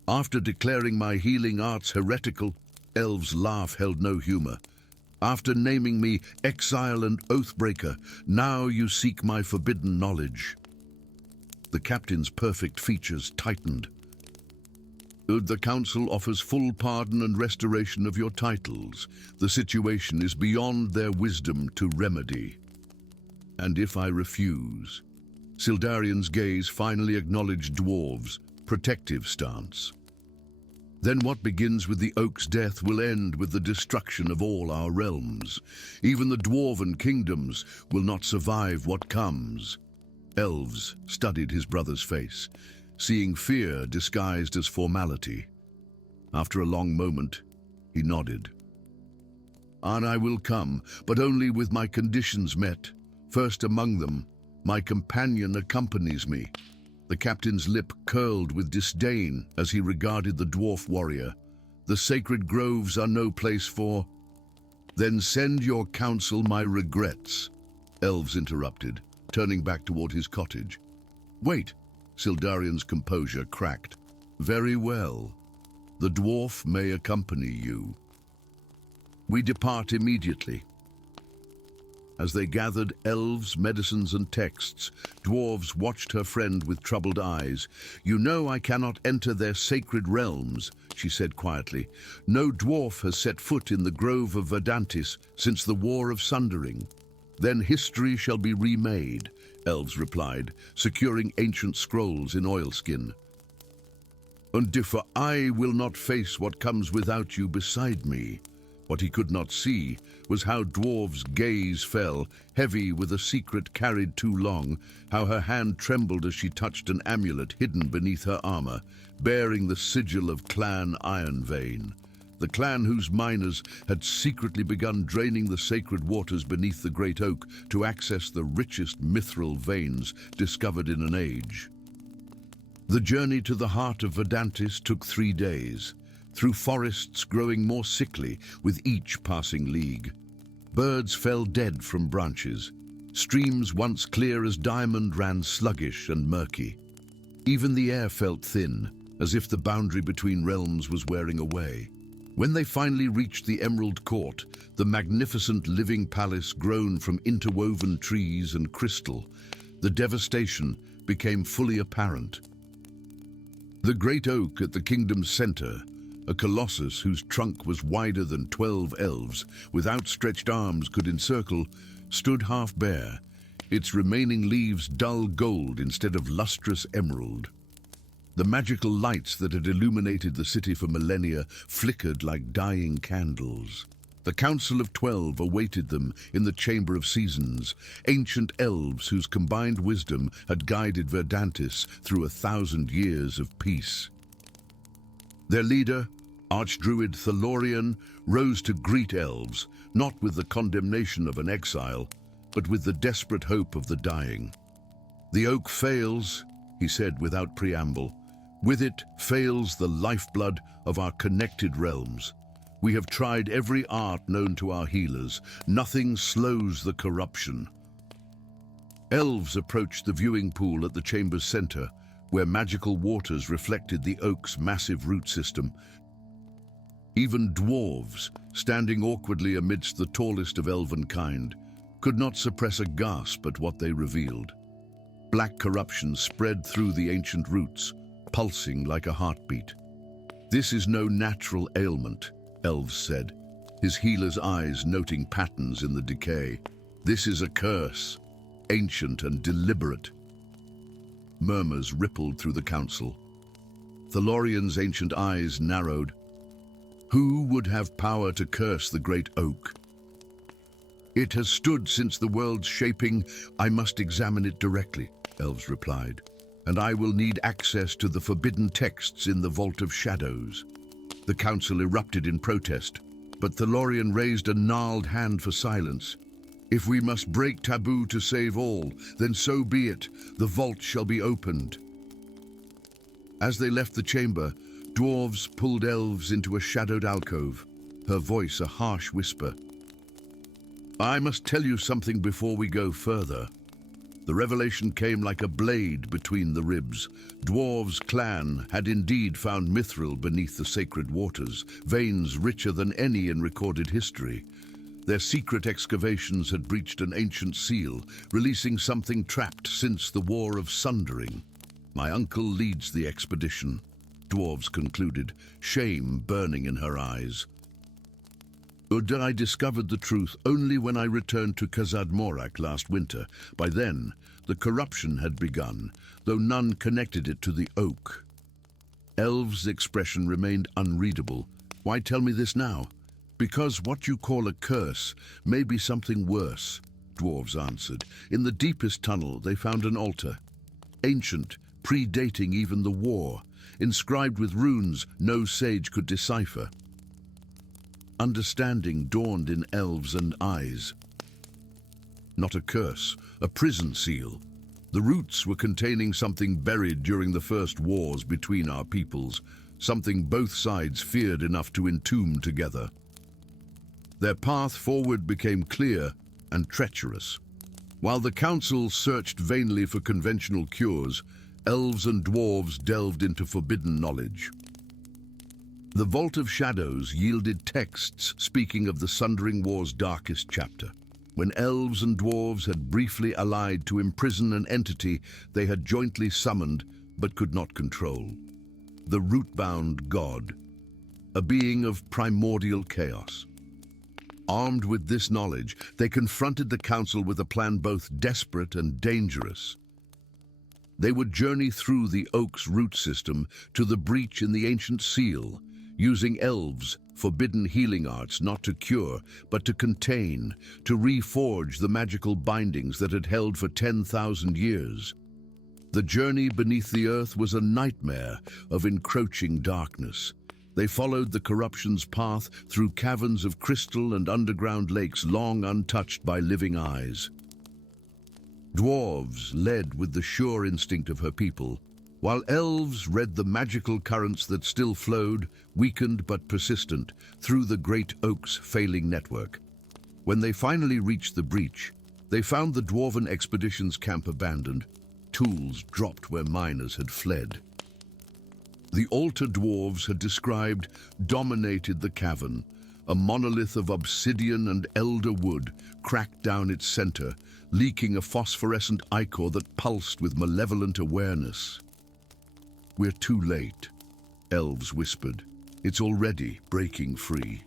"After declaring my healing arts heretical," Elves' laugh held no humor, "after naming me exile and oathbreaker, now you seek my forbidden knowledge." The captain's perfect features tightened. "The council offers full pardon and restoration of your titles. The situation is beyond their wisdom to remedy." "And if I refuse?" Sildarian's gaze finally acknowledged Dwarves' protective stance. "Then what begins with the oak's death will end with the destruction of all our realms. Even the dwarven kingdoms will not survive what comes." Elves studied his brother's face, seeing fear disguised as formality. After a long moment, he nodded. "And I will come, but only with my conditions met. First among them, my companion accompanies me." The captain's lip curled with disdain as he regarded the dwarf warrior. "The sacred groves are no place for—" "Then send your council my regrets," Elves interrupted, turning back toward his cottage. "Wait," Sildarian's composure cracked. "Very well. The dwarf may accompany you." "We depart immediately." As they gathered elves, medicines, and texts, Dwarves watched her friend with troubled eyes. "You know I cannot enter their sacred realms," she said quietly. "No dwarf has set foot in the grove of Verdantis since the War of Sundering." "Then history shall be remade," Elves replied, securing ancient scrolls in oilskin. "And if I will not face what comes without you beside me." What he could not see was how Dwarf's gaze fell, heavy with a secret carried too long, how her hand trembled as she touched an amulet hidden beneath her armor, bearing the sigil of Clan Ironvein, the clan whose miners had secretly begun draining the sacred waters beneath the Great Oak to access the richest mithril veins discovered in an age. The journey to the heart of Verdantis took 3 days, through forests growing more sickly with each passing league. Birds fell dead from branches. Streams once clear as diamond ran sluggish and murky. Even the air felt thin, as if the boundary between realms was wearing away. When they finally reached the Emerald Court, the magnificent living palace grown from interwoven trees and crystal, the devastation became fully apparent. The great oak at the kingdom's center, a colossus whose trunk was wider than 12 elves, with outstretched arms could encircle, stood half bare, its remaining leaves dull gold instead of lustrous emerald. The magical lights that had illuminated the city for millennia flickered like dying candles. The Council of 12 awaited them in the Chamber of Seasons, ancient elves whose combined wisdom had guided Verdantis through 1,000 years of peace. Their leader, Archdruid Thalorian, rose to greet elves, not with the condemnation of an exile, but with the desperate hope of the dying. "The oak fails," he said without preamble. "With it fails the lifeblood of our connected realms. We have tried every art known to our healers. Nothing slows the corruption." Elves approached the viewing pool at the chamber's center, where magical waters reflected the oak's massive root system. Even dwarves, standing awkwardly amidst the tallest of elven kind, could not suppress a gasp at what they revealed. Black corruption spread through the ancient roots, pulsing like a heartbeat. "This is no natural ailment," Elves said, his healer's eyes noting patterns in the decay. "This is a curse, ancient and deliberate." Murmurs rippled through the council. Thalorian's ancient eyes narrowed. Who would have power to curse the great oak? "It has stood since the world's shaping. I must examine it directly," Elves replied, "and I will need access to the forbidden texts in the Vault of Shadows." The council erupted in protest, but Thalorian raised a gnarled hand for silence. "If we must break taboo to save all, then so be it. The vault shall be opened." As they left the chamber, Dwarves pulled Elves into a shadowed alcove, her voice a harsh whisper. "I must tell you something before we go further." The revelation came like a blade between the ribs. Dwarves' clan had indeed found mithril beneath the sacred waters, veins richer than any in recorded history. Their secret excavations had breached an ancient seal, releasing something trapped since the War of Sundering. "My uncle leads the expedition," Dwarves concluded, shame burning in her eyes. I discovered the truth only when I returned to Khazad Morak last winter. By then, the corruption had begun, though none connected it to the oak. Elves' expression remained unreadable. "Why tell me this now?" "Because what you call a curse may be something worse," Dwarves answered. "In the deepest tunnel, they found an altar, ancient, predating even the war, inscribed with runes no sage could decipher." Understanding dawned in Elves and eyes. Not a curse, a prison seal. The roots were containing something buried during the first wars between our peoples, something both sides feared enough to entomb together. Their path forward became clear and treacherous. While the council searched vainly for conventional cures, Elves and Dwarves delved into forbidden knowledge. The Vault of Shadows yielded texts speaking of the Sundering War's darkest chapter, when Elves and Dwarves had briefly allied to imprison an entity they had jointly summoned but could not control. The root-bound god, a being of primordial chaos. Armed with this knowledge, they confronted the council with a plan both desperate and dangerous. They would journey through the oak's root system to the breach in the ancient seal, using Elves' forbidden healing arts not to cure, but to contain, to reforge the magical bindings that had held for 10,000 years. The journey beneath the earth was a nightmare of encroaching darkness. They followed the corruption's path through caverns of crystal and underground lakes long untouched by living eyes. Dwarves led with the sure instinct of her people, while elves read the magical currents that still flowed, weakened but persistent, through the great oak's failing network. When they finally reached the breach, they found the dwarven expedition's camp abandoned, tools dropped where miners had fled. The altar dwarves had described dominated the cavern, a monolith of obsidian and elder wood cracked down its center, leaking a phosphorescent ichor that pulsed with malevolent awareness. "We're too late," Elves whispered. "It's already breaking free."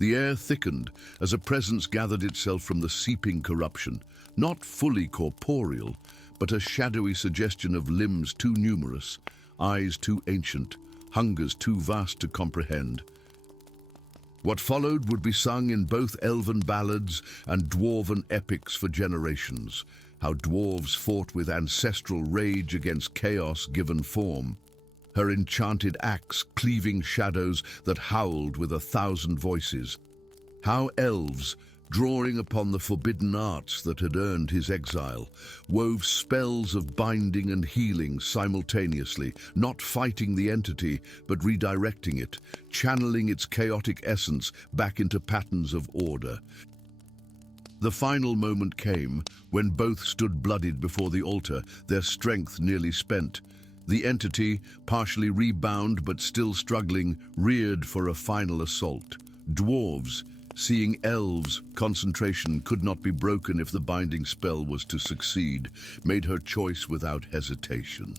The air thickened as a presence gathered itself from the seeping corruption, not fully corporeal, but a shadowy suggestion of limbs too numerous, eyes too ancient, hungers too vast to comprehend. What followed would be sung in both elven ballads and dwarven epics for generations, how dwarves fought with ancestral rage against chaos given form, her enchanted axe cleaving shadows that howled with 1,000 voices, how elves, drawing upon the forbidden arts that had earned his exile, wove spells of binding and healing simultaneously, not fighting the entity, but redirecting it, channeling its chaotic essence back into patterns of order. The final moment came when both stood bloodied before the altar, their strength nearly spent. The entity, partially rebound but still struggling, reared for a final assault. Dwarves, seeing elves' concentration could not be broken if the binding spell was to succeed, made her choice without hesitation.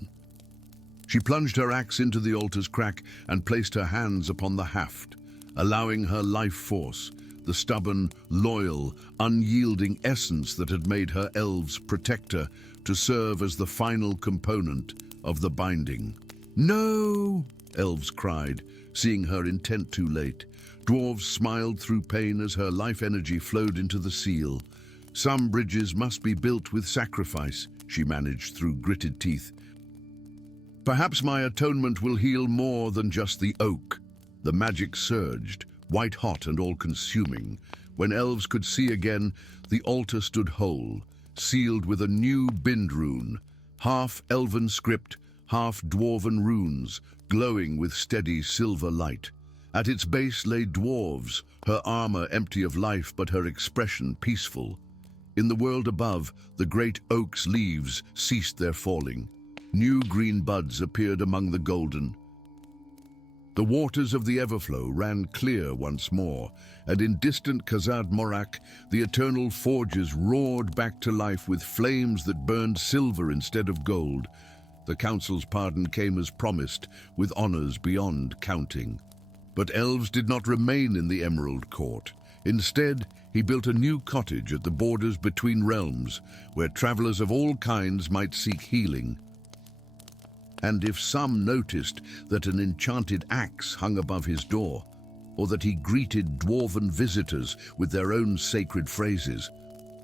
She plunged her axe into the altar's crack and placed her hands upon the haft, allowing her life force, the stubborn, loyal, unyielding essence that had made her elves' protector, to serve as the final component of the binding. "No!" Elves cried, seeing her intent too late. Dwarves smiled through pain as her life energy flowed into the seal. "Some bridges must be built with sacrifice," she managed through gritted teeth. "Perhaps my atonement will heal more than just the oak." The magic surged, white-hot and all-consuming. When elves could see again, the altar stood whole, sealed with a new bind rune, half elven script, half dwarven runes, glowing with steady silver light. At its base lay dwarves, her armor empty of life but her expression peaceful. In the world above, the great oak's leaves ceased their falling. New green buds appeared among the golden. The waters of the Everflow ran clear once more, and in distant Khazad Morak, the eternal forges roared back to life with flames that burned silver instead of gold. The council's pardon came as promised, with honors beyond counting. But Elves did not remain in the Emerald Court. Instead, he built a new cottage at the borders between realms, where travelers of all kinds might seek healing. And if some noticed that an enchanted axe hung above his door, or that he greeted dwarven visitors with their own sacred phrases,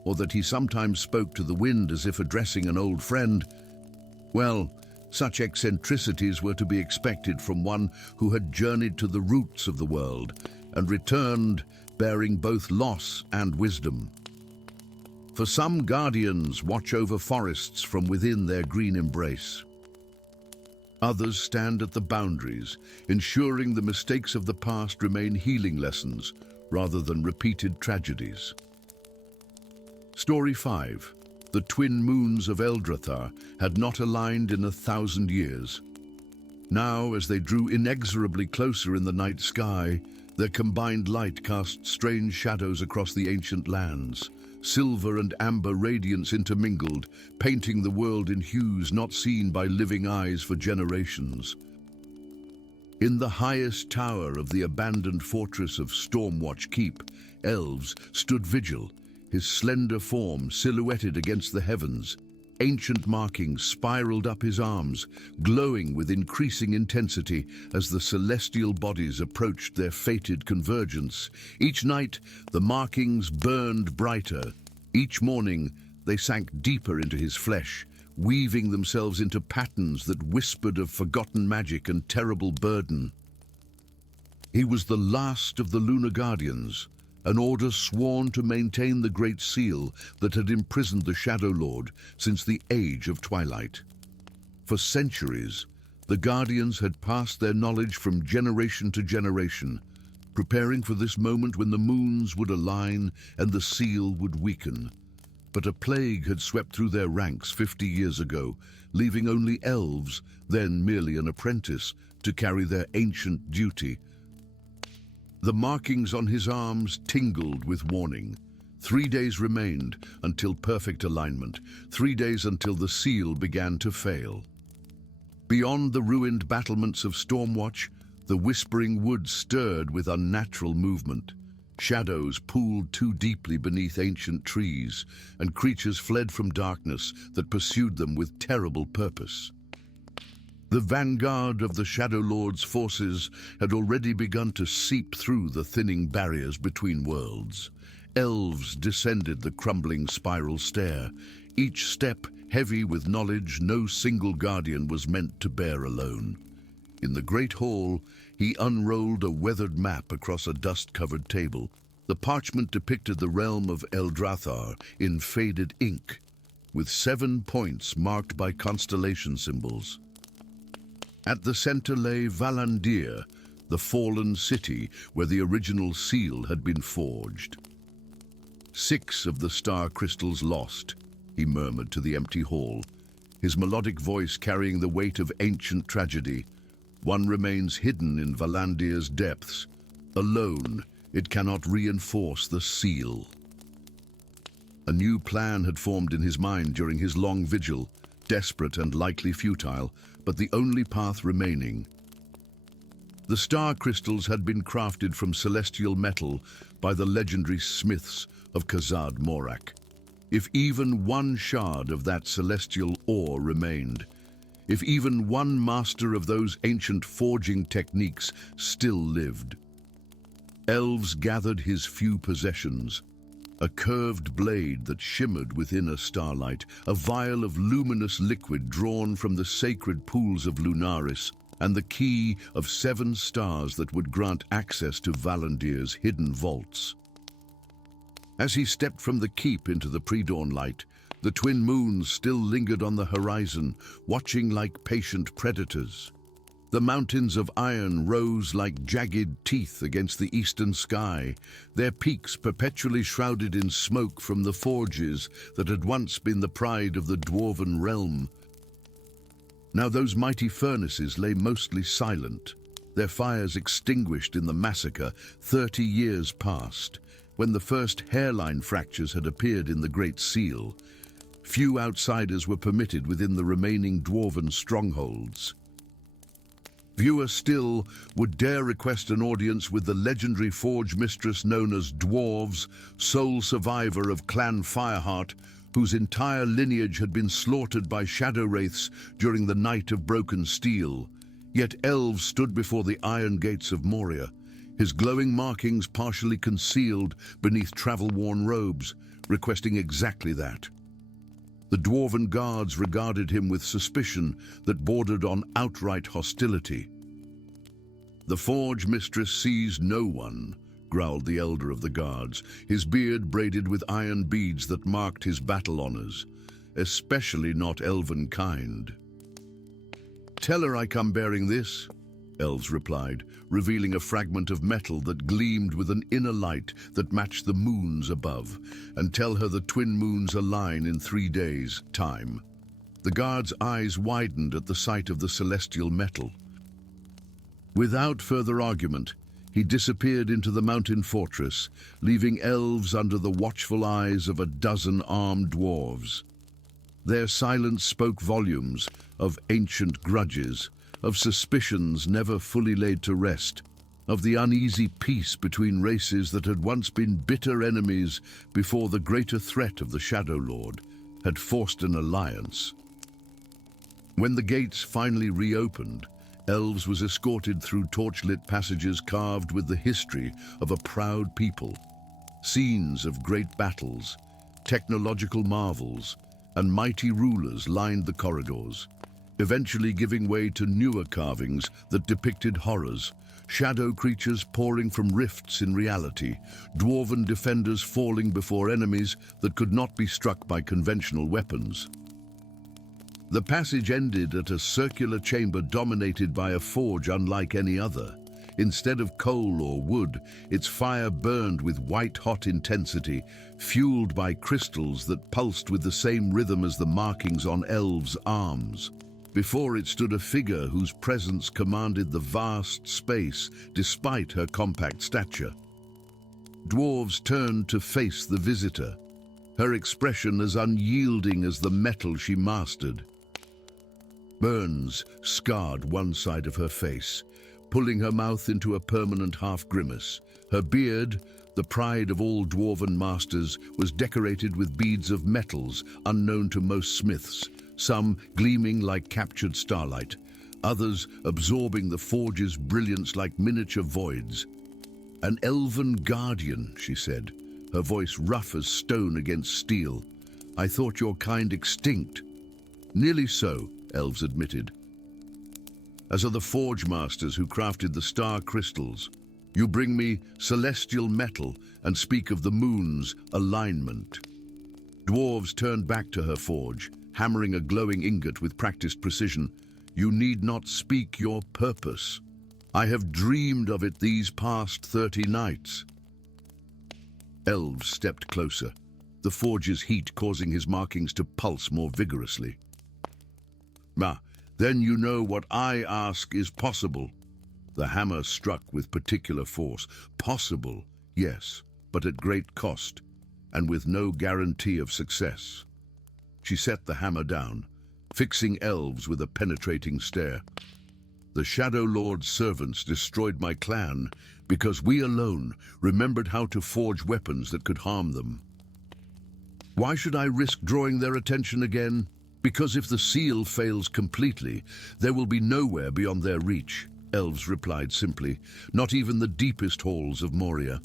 or that he sometimes spoke to the wind as if addressing an old friend, well, such eccentricities were to be expected from one who had journeyed to the roots of the world and returned bearing both loss and wisdom. For some guardians watch over forests from within their green embrace. Others stand at the boundaries, ensuring the mistakes of the past remain healing lessons rather than repeated tragedies. Story 5. The twin moons of Eldrathar had not aligned in 1,000 years. Now, as they drew inexorably closer in the night sky, their combined light cast strange shadows across the ancient lands. Silver and amber radiance intermingled, painting the world in hues not seen by living eyes for generations. In the highest tower of the abandoned fortress of Stormwatch Keep, Elves stood vigil, his slender form silhouetted against the heavens. Ancient markings spiraled up his arms, glowing with increasing intensity as the celestial bodies approached their fated convergence. Each night, the markings burned brighter. Each morning, they sank deeper into his flesh, weaving themselves into patterns that whispered of forgotten magic and terrible burden. He was the last of the Lunar Guardians, an order sworn to maintain the Great Seal that had imprisoned the Shadow Lord since the Age of Twilight. For centuries, the Guardians had passed their knowledge from generation to generation, preparing for this moment when the moons would align and the seal would weaken. But a plague had swept through their ranks 50 years ago, leaving only Elves, then merely an apprentice, to carry their ancient duty. The markings on his arms tingled with warning. 3 days remained until perfect alignment, 3 days until the seal began to fail. Beyond the ruined battlements of Stormwatch, the whispering woods stirred with unnatural movement. Shadows pooled too deeply beneath ancient trees, and creatures fled from darkness that pursued them with terrible purpose. The vanguard of the Shadow Lord's forces had already begun to seep through the thinning barriers between worlds. Elves descended the crumbling spiral stair, each step heavy with knowledge no single guardian was meant to bear alone. In the great hall, he unrolled a weathered map across a dust-covered table. The parchment depicted the realm of LOTR in faded ink, with 7 points marked by constellation symbols. At the center lay Valandir, the fallen city where the original seal had been forged. 6 of the star crystals lost, he murmured to the empty hall, his melodic voice carrying the weight of ancient tragedy. One remains hidden in Valandir's depths. Alone, it cannot reinforce the seal. A new plan had formed in his mind during his long vigil, desperate and likely futile, but the only path remaining. The star crystals had been crafted from celestial metal by the legendary smiths of Khazad Morak. If even one shard of that celestial ore remained, if even one master of those ancient forging techniques still lived. Elves gathered his few possessions, a curved blade that shimmered within a starlight, a vial of luminous liquid drawn from the sacred pools of Lunaris, and the key of 7 stars that would grant access to Valandir's hidden vaults. As he stepped from the keep into the pre-dawn light, the twin moons still lingered on the horizon, watching like patient predators. The mountains of iron rose like jagged teeth against the eastern sky, their peaks perpetually shrouded in smoke from the forges that had once been the pride of the dwarven realm. Now those mighty furnaces lay mostly silent, their fires extinguished in the massacre 30 years past, when the first hairline fractures had appeared in the Great Seal. Few outsiders were permitted within the remaining dwarven strongholds. Fewer still would dare request an audience with the legendary forge mistress known as Dwarves, sole survivor of Clan Fireheart, whose entire lineage had been slaughtered by shadow wraiths during the Night of Broken Steel. Yet Elves stood before the iron gates of Moria, his glowing markings partially concealed beneath travel-worn robes, requesting exactly that. The dwarven guards regarded him with suspicion that bordered on outright hostility. "The forge mistress sees no one," growled the elder of the guards, his beard braided with iron beads that marked his battle honors, "especially not elven kind." "Tell her I come bearing this," Elves replied, revealing a fragment of metal that gleamed with an inner light that matched the moons above, "and tell her the twin moons align in 3 days' time." The guard's eyes widened at the sight of the celestial metal. Without further argument, he disappeared into the mountain fortress, leaving Elves under the watchful eyes of a dozen armed dwarves. Their silence spoke volumes of ancient grudges, of suspicions never fully laid to rest, of the uneasy peace between races that had once been bitter enemies before the greater threat of the Shadow Lord had forced an alliance. When the gates finally reopened, Elves was escorted through torchlit passages carved with the history of a proud people. Scenes of great battles, technological marvels, and mighty rulers lined the corridors, eventually giving way to newer carvings that depicted horrors, shadow creatures pouring from rifts in reality, dwarven defenders falling before enemies that could not be struck by conventional weapons. The passage ended at a circular chamber dominated by a forge unlike any other. Instead of coal or wood, its fire burned with white-hot intensity, fueled by crystals that pulsed with the same rhythm as the markings on Elves' arms. Before it stood a figure whose presence commanded the vast space, despite her compact stature. Dwarves turned to face the visitor, her expression as unyielding as the metal she mastered. Burns scarred one side of her face, pulling her mouth into a permanent half-grimace. Her beard, the pride of all dwarven masters, was decorated with beads of metals unknown to most smiths, some gleaming like captured starlight, others absorbing the forge's brilliance like miniature voids. "An elven guardian," she said, her voice rough as stone against steel. "I thought your kind extinct." "Nearly so," Elves admitted. "As are the forge masters who crafted the star crystals. You bring me celestial metal and speak of the moon's alignment." Dwarves turned back to her forge, hammering a glowing ingot with practiced precision. "You need not speak your purpose. I have dreamed of it these past 30 nights." Elves stepped closer, the forge's heat causing his markings to pulse more vigorously. Then you know what I ask is possible." The hammer struck with particular force. "Possible, yes, but at great cost, and with no guarantee of success." She set the hammer down, fixing Elves with a penetrating stare. "The Shadow Lord's servants destroyed my clan because we alone remembered how to forge weapons that could harm them. Why should I risk drawing their attention again? Because if the seal fails completely, there will be nowhere beyond their reach," Elves replied simply, "not even the deepest halls of Moria."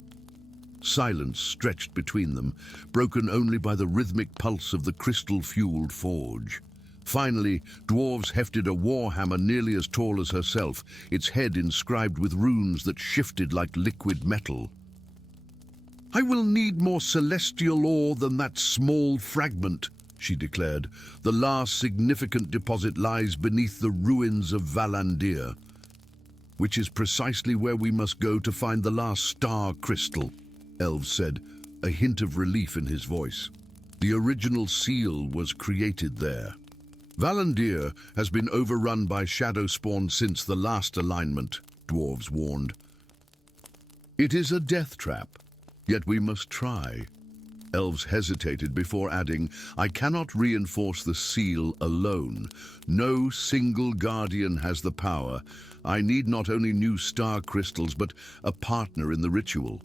Silence stretched between them, broken only by the rhythmic pulse of the crystal-fueled forge. Finally, Dwarves hefted a warhammer nearly as tall as herself, its head inscribed with runes that shifted like liquid metal. "I will need more celestial ore than that small fragment," she declared. "The last significant deposit lies beneath the ruins of Valandir, which is precisely where we must go to find the last star crystal," Elves said, a hint of relief in his voice. "The original seal was created there. Valandir has been overrun by shadow spawn since the last alignment," Dwarves warned. "It is a death trap, yet we must try." Elves hesitated before adding, "I cannot reinforce the seal alone. No single guardian has the power. I need not only new star crystals, but a partner in the ritual."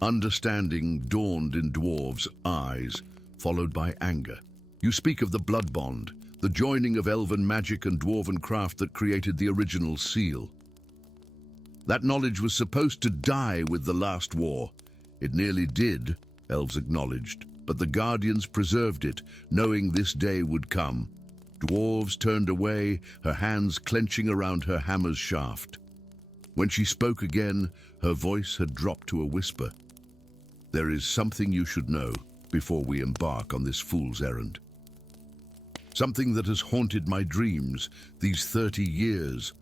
Understanding dawned in Dwarves' eyes, followed by anger. "You speak of the blood bond, the joining of elven magic and dwarven craft that created the original seal. That knowledge was supposed to die with the last war." "It nearly did," Elves acknowledged, "but the Guardians preserved it, knowing this day would come." Dwarves turned away, her hands clenching around her hammer's shaft. When she spoke again, her voice had dropped to a whisper. "There is something you should know before we embark on this fool's errand. Something that has haunted my dreams these 30 years.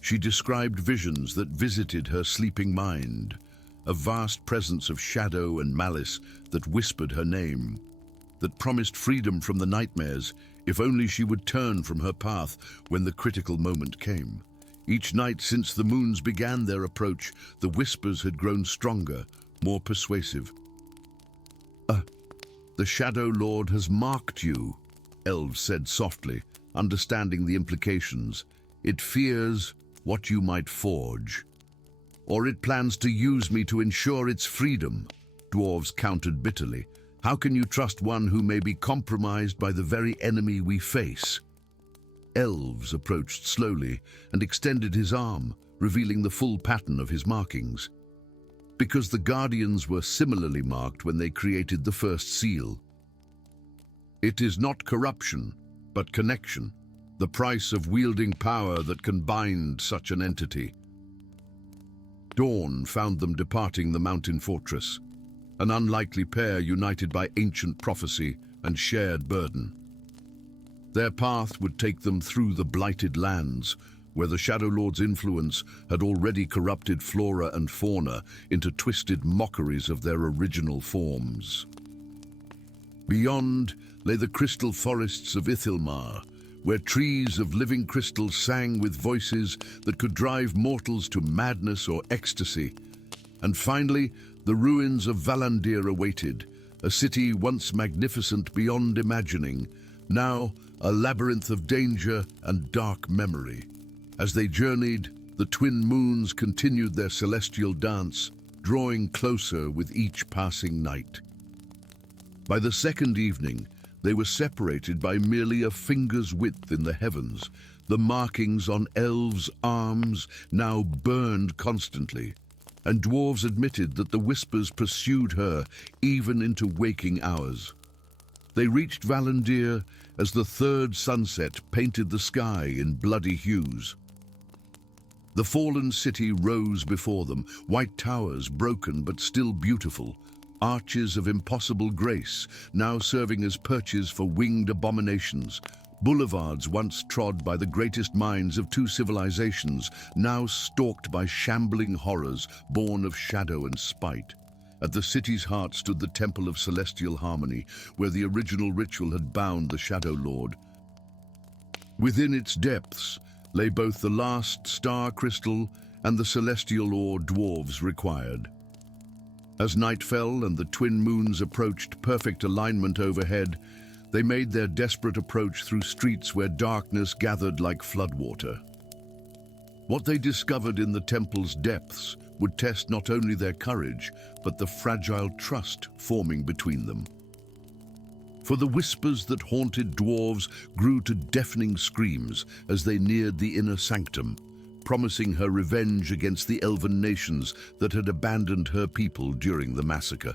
She described visions that visited her sleeping mind, a vast presence of shadow and malice that whispered her name, that promised freedom from the nightmares if only she would turn from her path when the critical moment came. Each night since the moons began their approach, the whispers had grown stronger, more persuasive. The Shadow Lord has marked you," Elves said softly, understanding the implications. "It fears what you might forge. Or it plans to use me to ensure its freedom," Dwarves countered bitterly. "How can you trust one who may be compromised by the very enemy we face?" Elves approached slowly and extended his arm, revealing the full pattern of his markings. "Because the Guardians were similarly marked when they created the first seal. It is not corruption, but connection, the price of wielding power that can bind such an entity." Dawn found them departing the mountain fortress, an unlikely pair united by ancient prophecy and shared burden. Their path would take them through the blighted lands, where the Shadow Lord's influence had already corrupted flora and fauna into twisted mockeries of their original forms. Beyond lay the crystal forests of Ithilmar, where trees of living crystal sang with voices that could drive mortals to madness or ecstasy. And finally, the ruins of Valandir awaited, a city once magnificent beyond imagining, now a labyrinth of danger and dark memory. As they journeyed, the twin moons continued their celestial dance, drawing closer with each passing night. By the second evening, they were separated by merely a finger's width in the heavens. The markings on Elves' arms now burned constantly, and Dwarves admitted that the whispers pursued her even into waking hours. They reached Valandir as the third sunset painted the sky in bloody hues. The fallen city rose before them, white towers broken but still beautiful, arches of impossible grace now serving as perches for winged abominations, boulevards once trod by the greatest minds of two civilizations, now stalked by shambling horrors born of shadow and spite. At the city's heart stood the Temple of Celestial Harmony, where the original ritual had bound the Shadow Lord. Within its depths lay both the last star crystal and the celestial ore Dwarves required. As night fell and the twin moons approached perfect alignment overhead, they made their desperate approach through streets where darkness gathered like floodwater. What they discovered in the temple's depths would test not only their courage, but the fragile trust forming between them. For the whispers that haunted Dwarves grew to deafening screams as they neared the inner sanctum, promising her revenge against the elven nations that had abandoned her people during the massacre,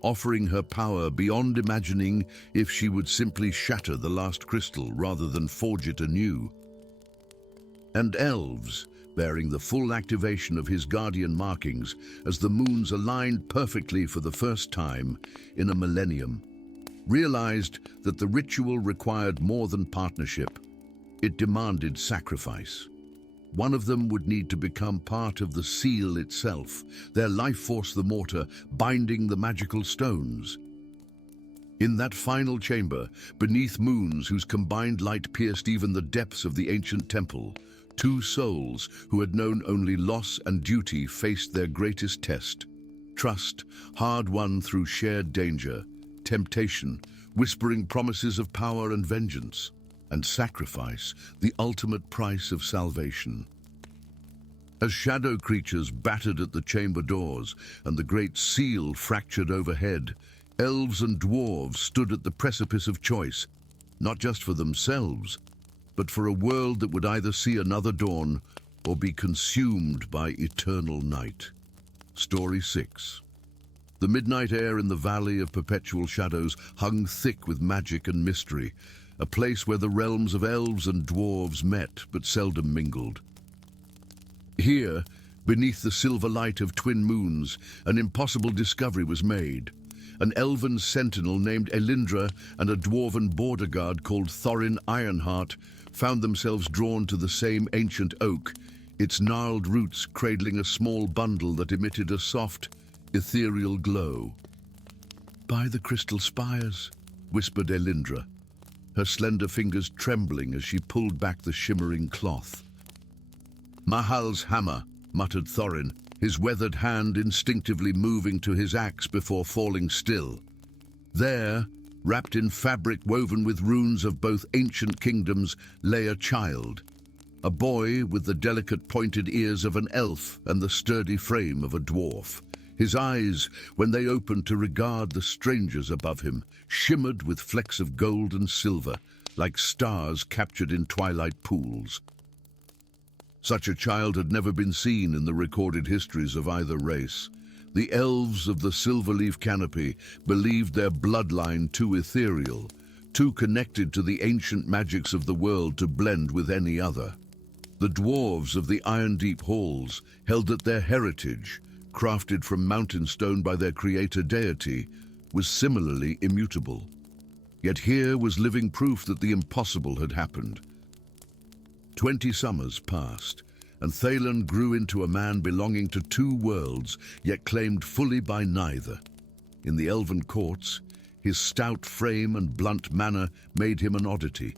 offering her power beyond imagining if she would simply shatter the last crystal rather than forge it anew. And Elves, bearing the full activation of his guardian markings as the moons aligned perfectly for the first time in a millennium, realized that the ritual required more than partnership. It demanded sacrifice. One of them would need to become part of the seal itself, their life force the mortar, binding the magical stones. In that final chamber, beneath moons whose combined light pierced even the depths of the ancient temple, two souls who had known only loss and duty faced their greatest test. Trust, hard-won through shared danger, temptation, whispering promises of power and vengeance, and sacrifice, the ultimate price of salvation. As shadow creatures battered at the chamber doors and the great seal fractured overhead, Elves and Dwarves stood at the precipice of choice, not just for themselves, but for a world that would either see another dawn or be consumed by eternal night. Story 6. The midnight air in the Valley of Perpetual Shadows hung thick with magic and mystery, a place where the realms of Elves and Dwarves met but seldom mingled. Here, beneath the silver light of twin moons, an impossible discovery was made. An elven sentinel named Elindra and a dwarven border guard called Thorin Ironheart found themselves drawn to the same ancient oak, its gnarled roots cradling a small bundle that emitted a soft, ethereal glow. "By the crystal spires," whispered Elindra, her slender fingers trembling as she pulled back the shimmering cloth. "Mahal's hammer," muttered Thorin, his weathered hand instinctively moving to his axe before falling still. There, wrapped in fabric woven with runes of both ancient kingdoms, lay a child, a boy with the delicate pointed ears of an elf and the sturdy frame of a dwarf. His eyes, when they opened to regard the strangers above him, shimmered with flecks of gold and silver, like stars captured in twilight pools. Such a child had never been seen in the recorded histories of either race. The Elves of the Silverleaf Canopy believed their bloodline too ethereal, too connected to the ancient magics of the world to blend with any other. The Dwarves of the Irondeep Halls held that their heritage, crafted from mountain stone by their creator deity, was similarly immutable. Yet here was living proof that the impossible had happened. 20 summers passed, and Thalen grew into a man belonging to two worlds, yet claimed fully by neither. In the elven courts, his stout frame and blunt manner made him an oddity.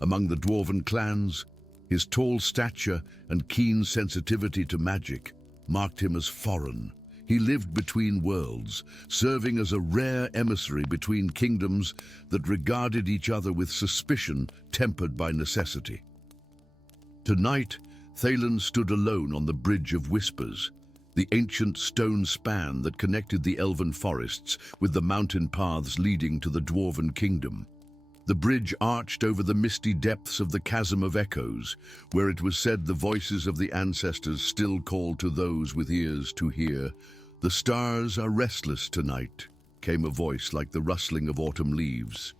Among the dwarven clans, his tall stature and keen sensitivity to magic marked him as foreign. He lived between worlds, serving as a rare emissary between kingdoms that regarded each other with suspicion tempered by necessity. Tonight, Thalen stood alone on the Bridge of Whispers, the ancient stone span that connected the elven forests with the mountain paths leading to the dwarven kingdom. The bridge arched over the misty depths of the Chasm of Echoes, where it was said the voices of the ancestors still called to those with ears to hear. "The stars are restless tonight," came a voice like the rustling of autumn leaves.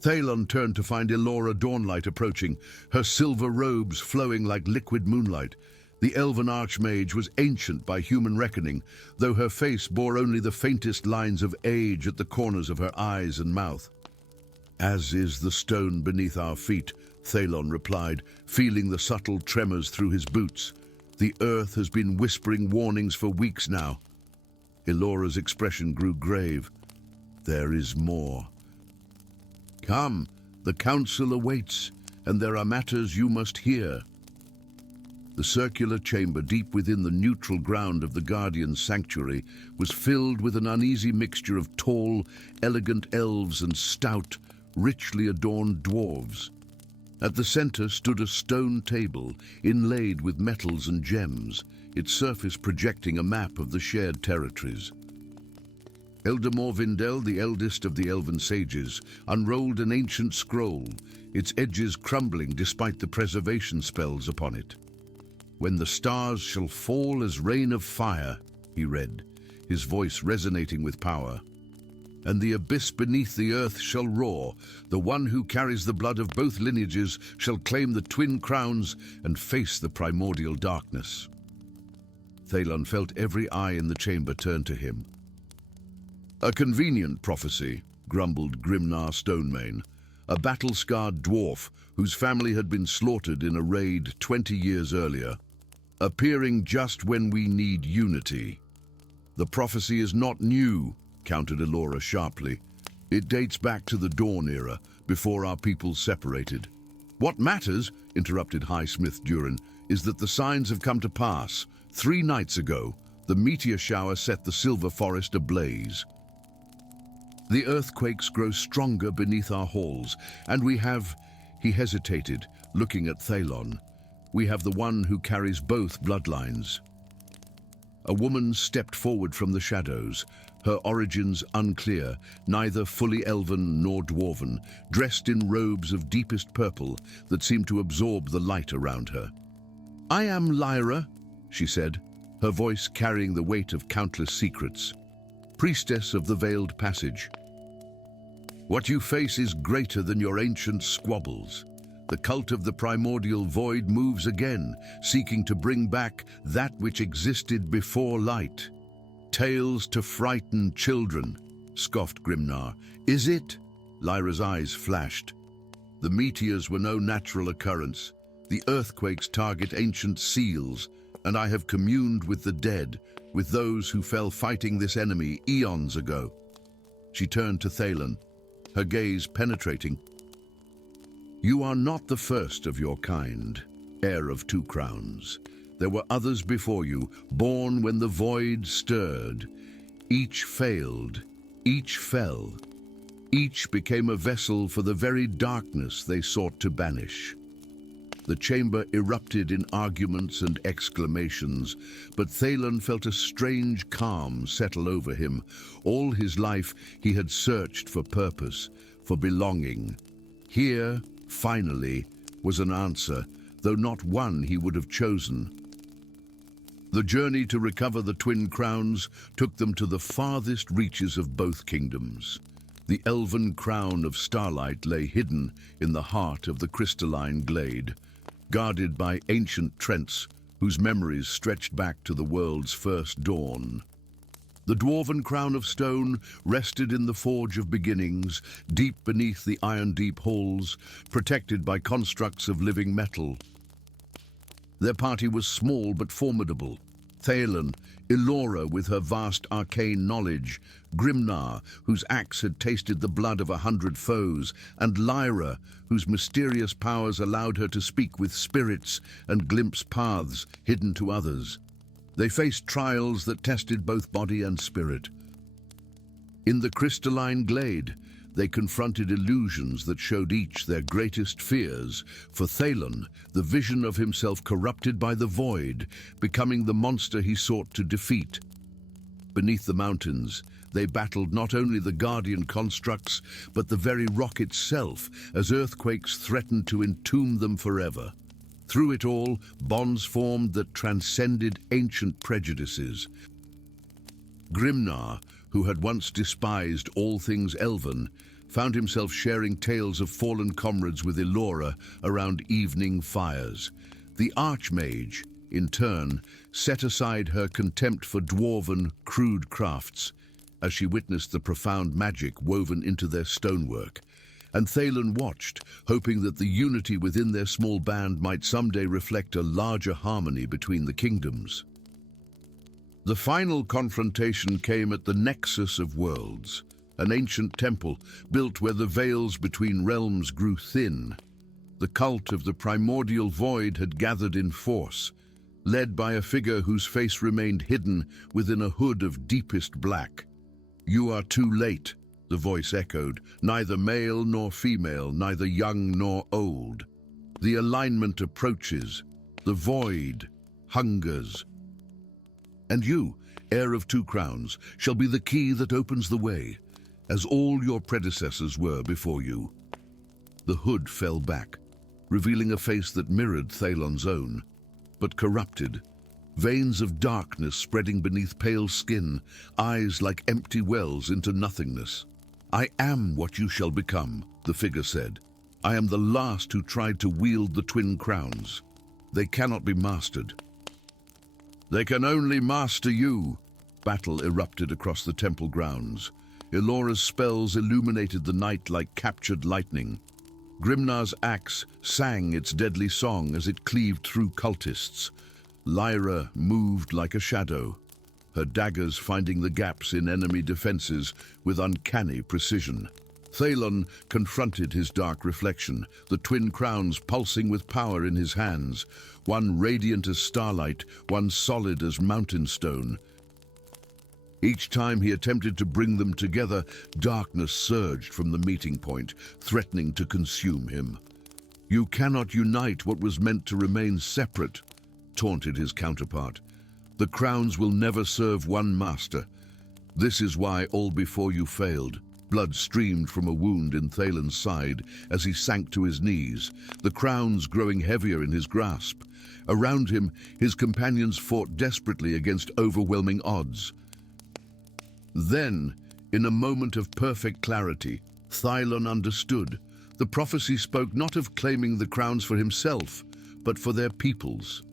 Thalen turned to find Elora Dawnlight approaching, her silver robes flowing like liquid moonlight. The elven archmage was ancient by human reckoning, though her face bore only the faintest lines of age at the corners of her eyes and mouth. "As is the stone beneath our feet," Thalen replied, feeling the subtle tremors through his boots. "The earth has been whispering warnings for weeks now." Elora's expression grew grave. "There is more. Come, the council awaits, and there are matters you must hear." The circular chamber deep within the neutral ground of the Guardian's sanctuary was filled with an uneasy mixture of tall, elegant elves and stout, richly adorned dwarves. At the center stood a stone table inlaid with metals and gems, its surface projecting a map of the shared territories. Elder Morvindel, the eldest of the elven sages, unrolled an ancient scroll, its edges crumbling despite the preservation spells upon it. "When the stars shall fall as rain of fire," he read, his voice resonating with power. "And the abyss beneath the earth shall roar. The one who carries the blood of both lineages shall claim the twin crowns and face the primordial darkness." Thalen felt every eye in the chamber turn to him. "A convenient prophecy," grumbled Grimnar Stonemane, a battle-scarred dwarf whose family had been slaughtered in a raid 20 years earlier, "appearing just when we need unity." "The prophecy is not new," countered Elora sharply. "It dates back to the Dawn era, before our peoples separated." "What matters," interrupted High Smith Durin, "is that the signs have come to pass. 3 nights ago, the meteor shower set the Silver Forest ablaze. The earthquakes grow stronger beneath our halls, and we have—" He hesitated, looking at Thalen. "We have the one who carries both bloodlines." A woman stepped forward from the shadows, her origins unclear, neither fully elven nor dwarven, dressed in robes of deepest purple that seemed to absorb the light around her. "I am Lyra," she said, her voice carrying the weight of countless secrets. "Priestess of the Veiled Passage. What you face is greater than your ancient squabbles. The cult of the primordial void moves again, seeking to bring back that which existed before light." "Tales to frighten children," scoffed Grimnar. "Is it?" Lyra's eyes flashed. "The meteors were no natural occurrence. The earthquakes target ancient seals, and I have communed with the dead, with those who fell fighting this enemy eons ago." She turned to Thalen, her gaze penetrating. "You are not the first of your kind, heir of 2 crowns. There were others before you, born when the void stirred. Each failed, each fell. Each became a vessel for the very darkness they sought to banish." The chamber erupted in arguments and exclamations, but Thalen felt a strange calm settle over him. All his life he had searched for purpose, for belonging. Here, finally, was an answer, though not one he would have chosen. The journey to recover the twin crowns took them to the farthest reaches of both kingdoms. The elven crown of starlight lay hidden in the heart of the crystalline glade, guarded by ancient trents whose memories stretched back to the world's first dawn. The dwarven crown of stone rested in the forge of beginnings, deep beneath the iron-deep halls, protected by constructs of living metal. Their party was small but formidable. Thalen, Elora with her vast arcane knowledge, Grimnar, whose axe had tasted the blood of 100 foes, and Lyra, whose mysterious powers allowed her to speak with spirits and glimpse paths hidden to others. They faced trials that tested both body and spirit. In the crystalline glade, they confronted illusions that showed each their greatest fears. For Thalen, the vision of himself corrupted by the void, becoming the monster he sought to defeat. Beneath the mountains, they battled not only the guardian constructs, but the very rock itself, as earthquakes threatened to entomb them forever. Through it all, bonds formed that transcended ancient prejudices. Grimnar, who had once despised all things elven, found himself sharing tales of fallen comrades with Elora around evening fires. The Archmage, in turn, set aside her contempt for dwarven, crude crafts as she witnessed the profound magic woven into their stonework. And Thalen watched, hoping that the unity within their small band might someday reflect a larger harmony between the kingdoms. The final confrontation came at the Nexus of Worlds, an ancient temple built where the veils between realms grew thin. The cult of the primordial void had gathered in force, led by a figure whose face remained hidden within a hood of deepest black. "You are too late," the voice echoed, "neither male nor female, neither young nor old. The alignment approaches, the void hungers. And you, heir of 2 crowns, shall be the key that opens the way, as all your predecessors were before you." The hood fell back, revealing a face that mirrored Thalen's own, but corrupted. Veins of darkness spreading beneath pale skin, eyes like empty wells into nothingness. "I am what you shall become," the figure said. "I am the last who tried to wield the twin crowns. They cannot be mastered." "They can only master you." Battle erupted across the temple grounds. Elora's spells illuminated the night like captured lightning. Grimnar's axe sang its deadly song as it cleaved through cultists. Lyra moved like a shadow, her daggers finding the gaps in enemy defenses with uncanny precision. Thalen confronted his dark reflection, the twin crowns pulsing with power in his hands, one radiant as starlight, one solid as mountain stone. Each time he attempted to bring them together, darkness surged from the meeting point, threatening to consume him. "You cannot unite what was meant to remain separate," taunted his counterpart. "The crowns will never serve one master. This is why all before you failed." Blood streamed from a wound in Thalen's side as he sank to his knees, the crowns growing heavier in his grasp. Around him, his companions fought desperately against overwhelming odds. Then, in a moment of perfect clarity, Thalen understood. The prophecy spoke not of claiming the crowns for himself, but for their peoples.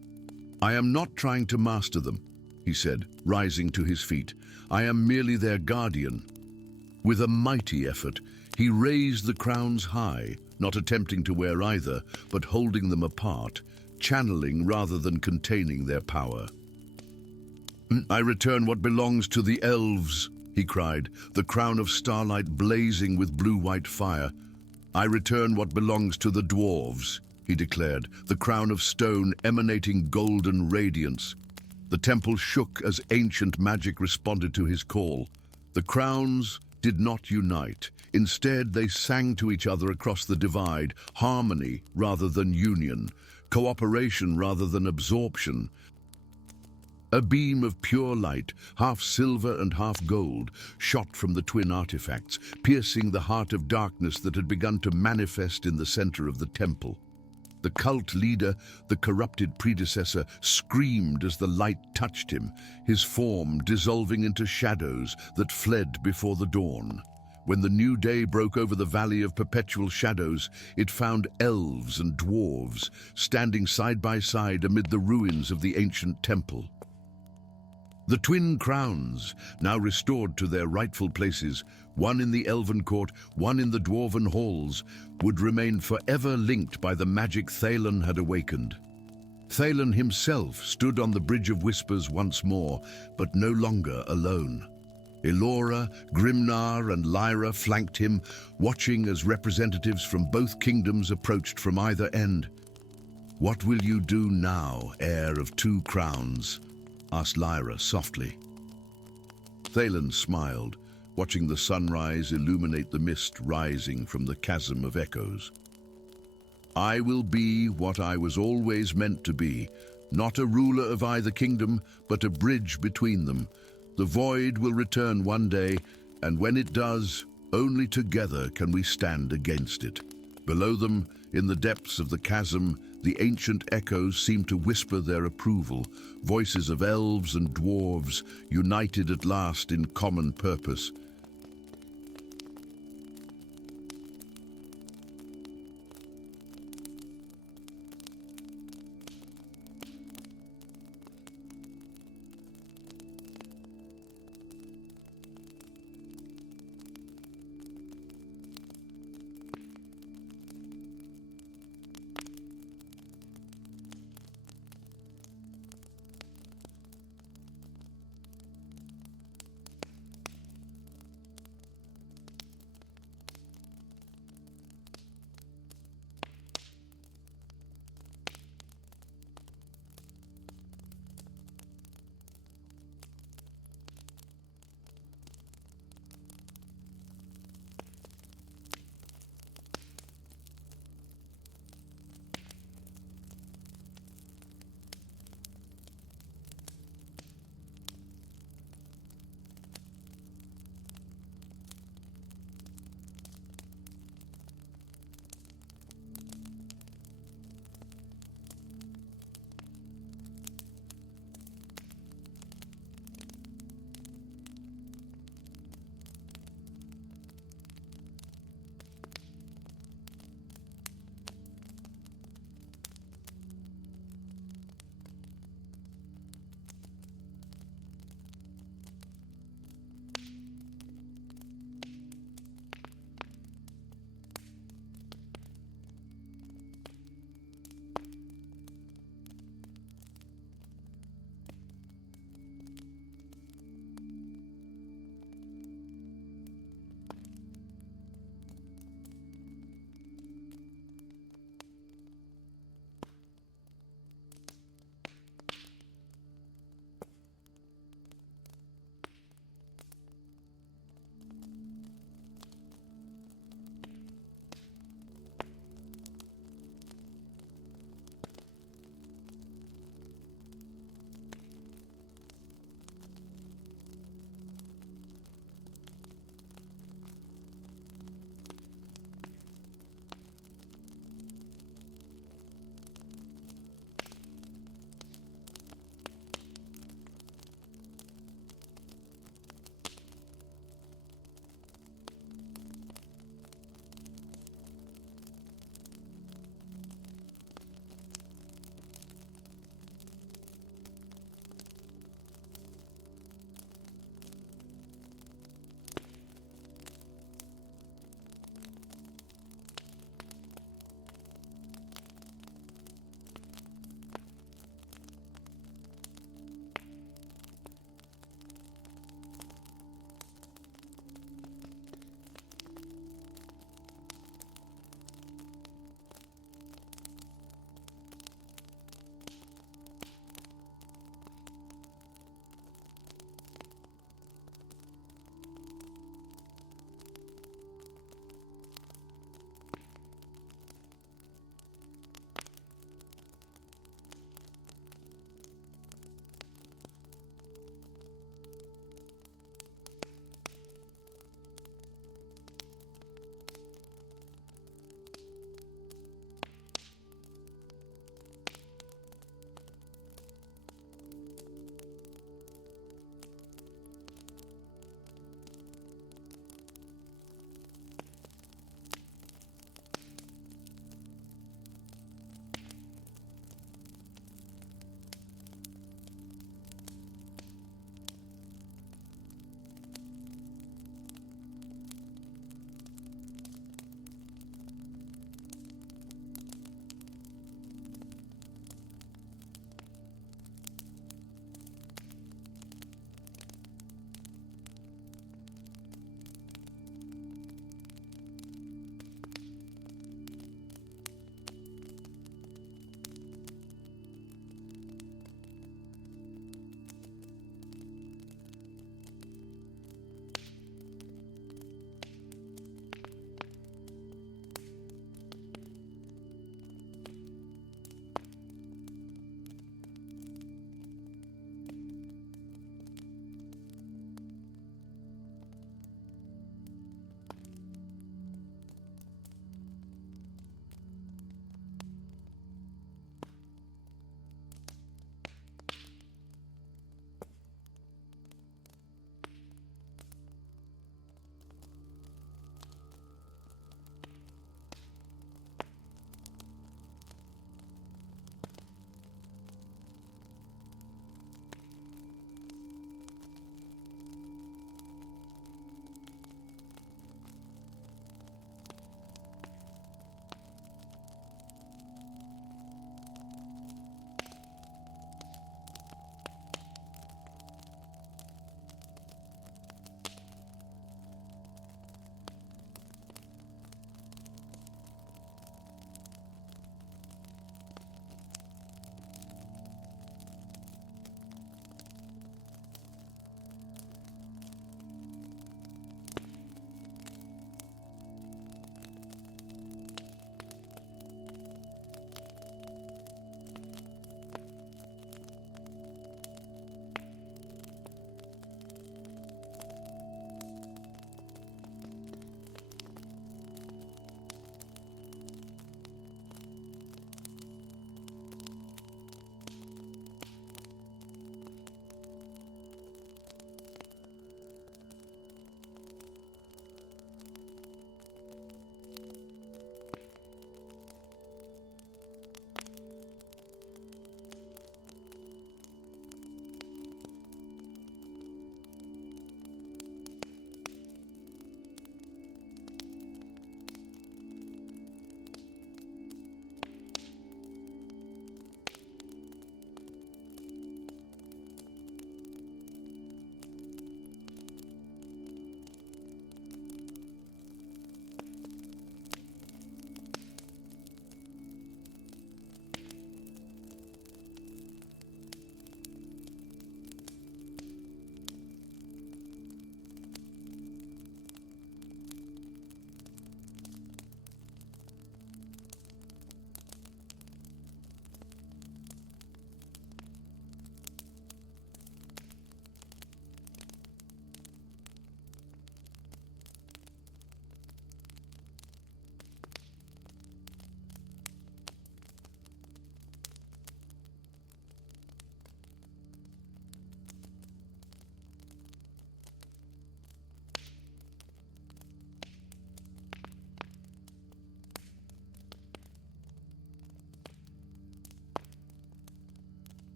"I am not trying to master them," he said, rising to his feet. "I am merely their guardian." With a mighty effort, he raised the crowns high, not attempting to wear either, but holding them apart, channeling rather than containing their power. "I return what belongs to the Elves," he cried, the crown of starlight blazing with blue-white fire. "I return what belongs to the Dwarves," he declared, the crown of stone emanating golden radiance. The temple shook as ancient magic responded to his call. The crowns did not unite. Instead, they sang to each other across the divide, harmony rather than union, cooperation rather than absorption. A beam of pure light, half silver and half gold, shot from the twin artifacts, piercing the heart of darkness that had begun to manifest in the center of the temple. The cult leader, the corrupted predecessor, screamed as the light touched him, his form dissolving into shadows that fled before the dawn. When the new day broke over the valley of perpetual shadows, it found elves and dwarves standing side by side amid the ruins of the ancient temple. The twin crowns, now restored to their rightful places, one in the elven court, one in the dwarven halls, would remain forever linked by the magic Thalen had awakened. Thalen himself stood on the Bridge of Whispers once more, but no longer alone. Elora, Grimnar, and Lyra flanked him, watching as representatives from both kingdoms approached from either end. "What will you do now, heir of two crowns?" asked Lyra softly. Thalen smiled, watching the sunrise illuminate the mist rising from the chasm of echoes. "I will be what I was always meant to be, not a ruler of either kingdom, but a bridge between them. The void will return one day, and when it does, only together can we stand against it." Below them, in the depths of the chasm, the ancient echoes seemed to whisper their approval, voices of elves and dwarves, united at last in common purpose.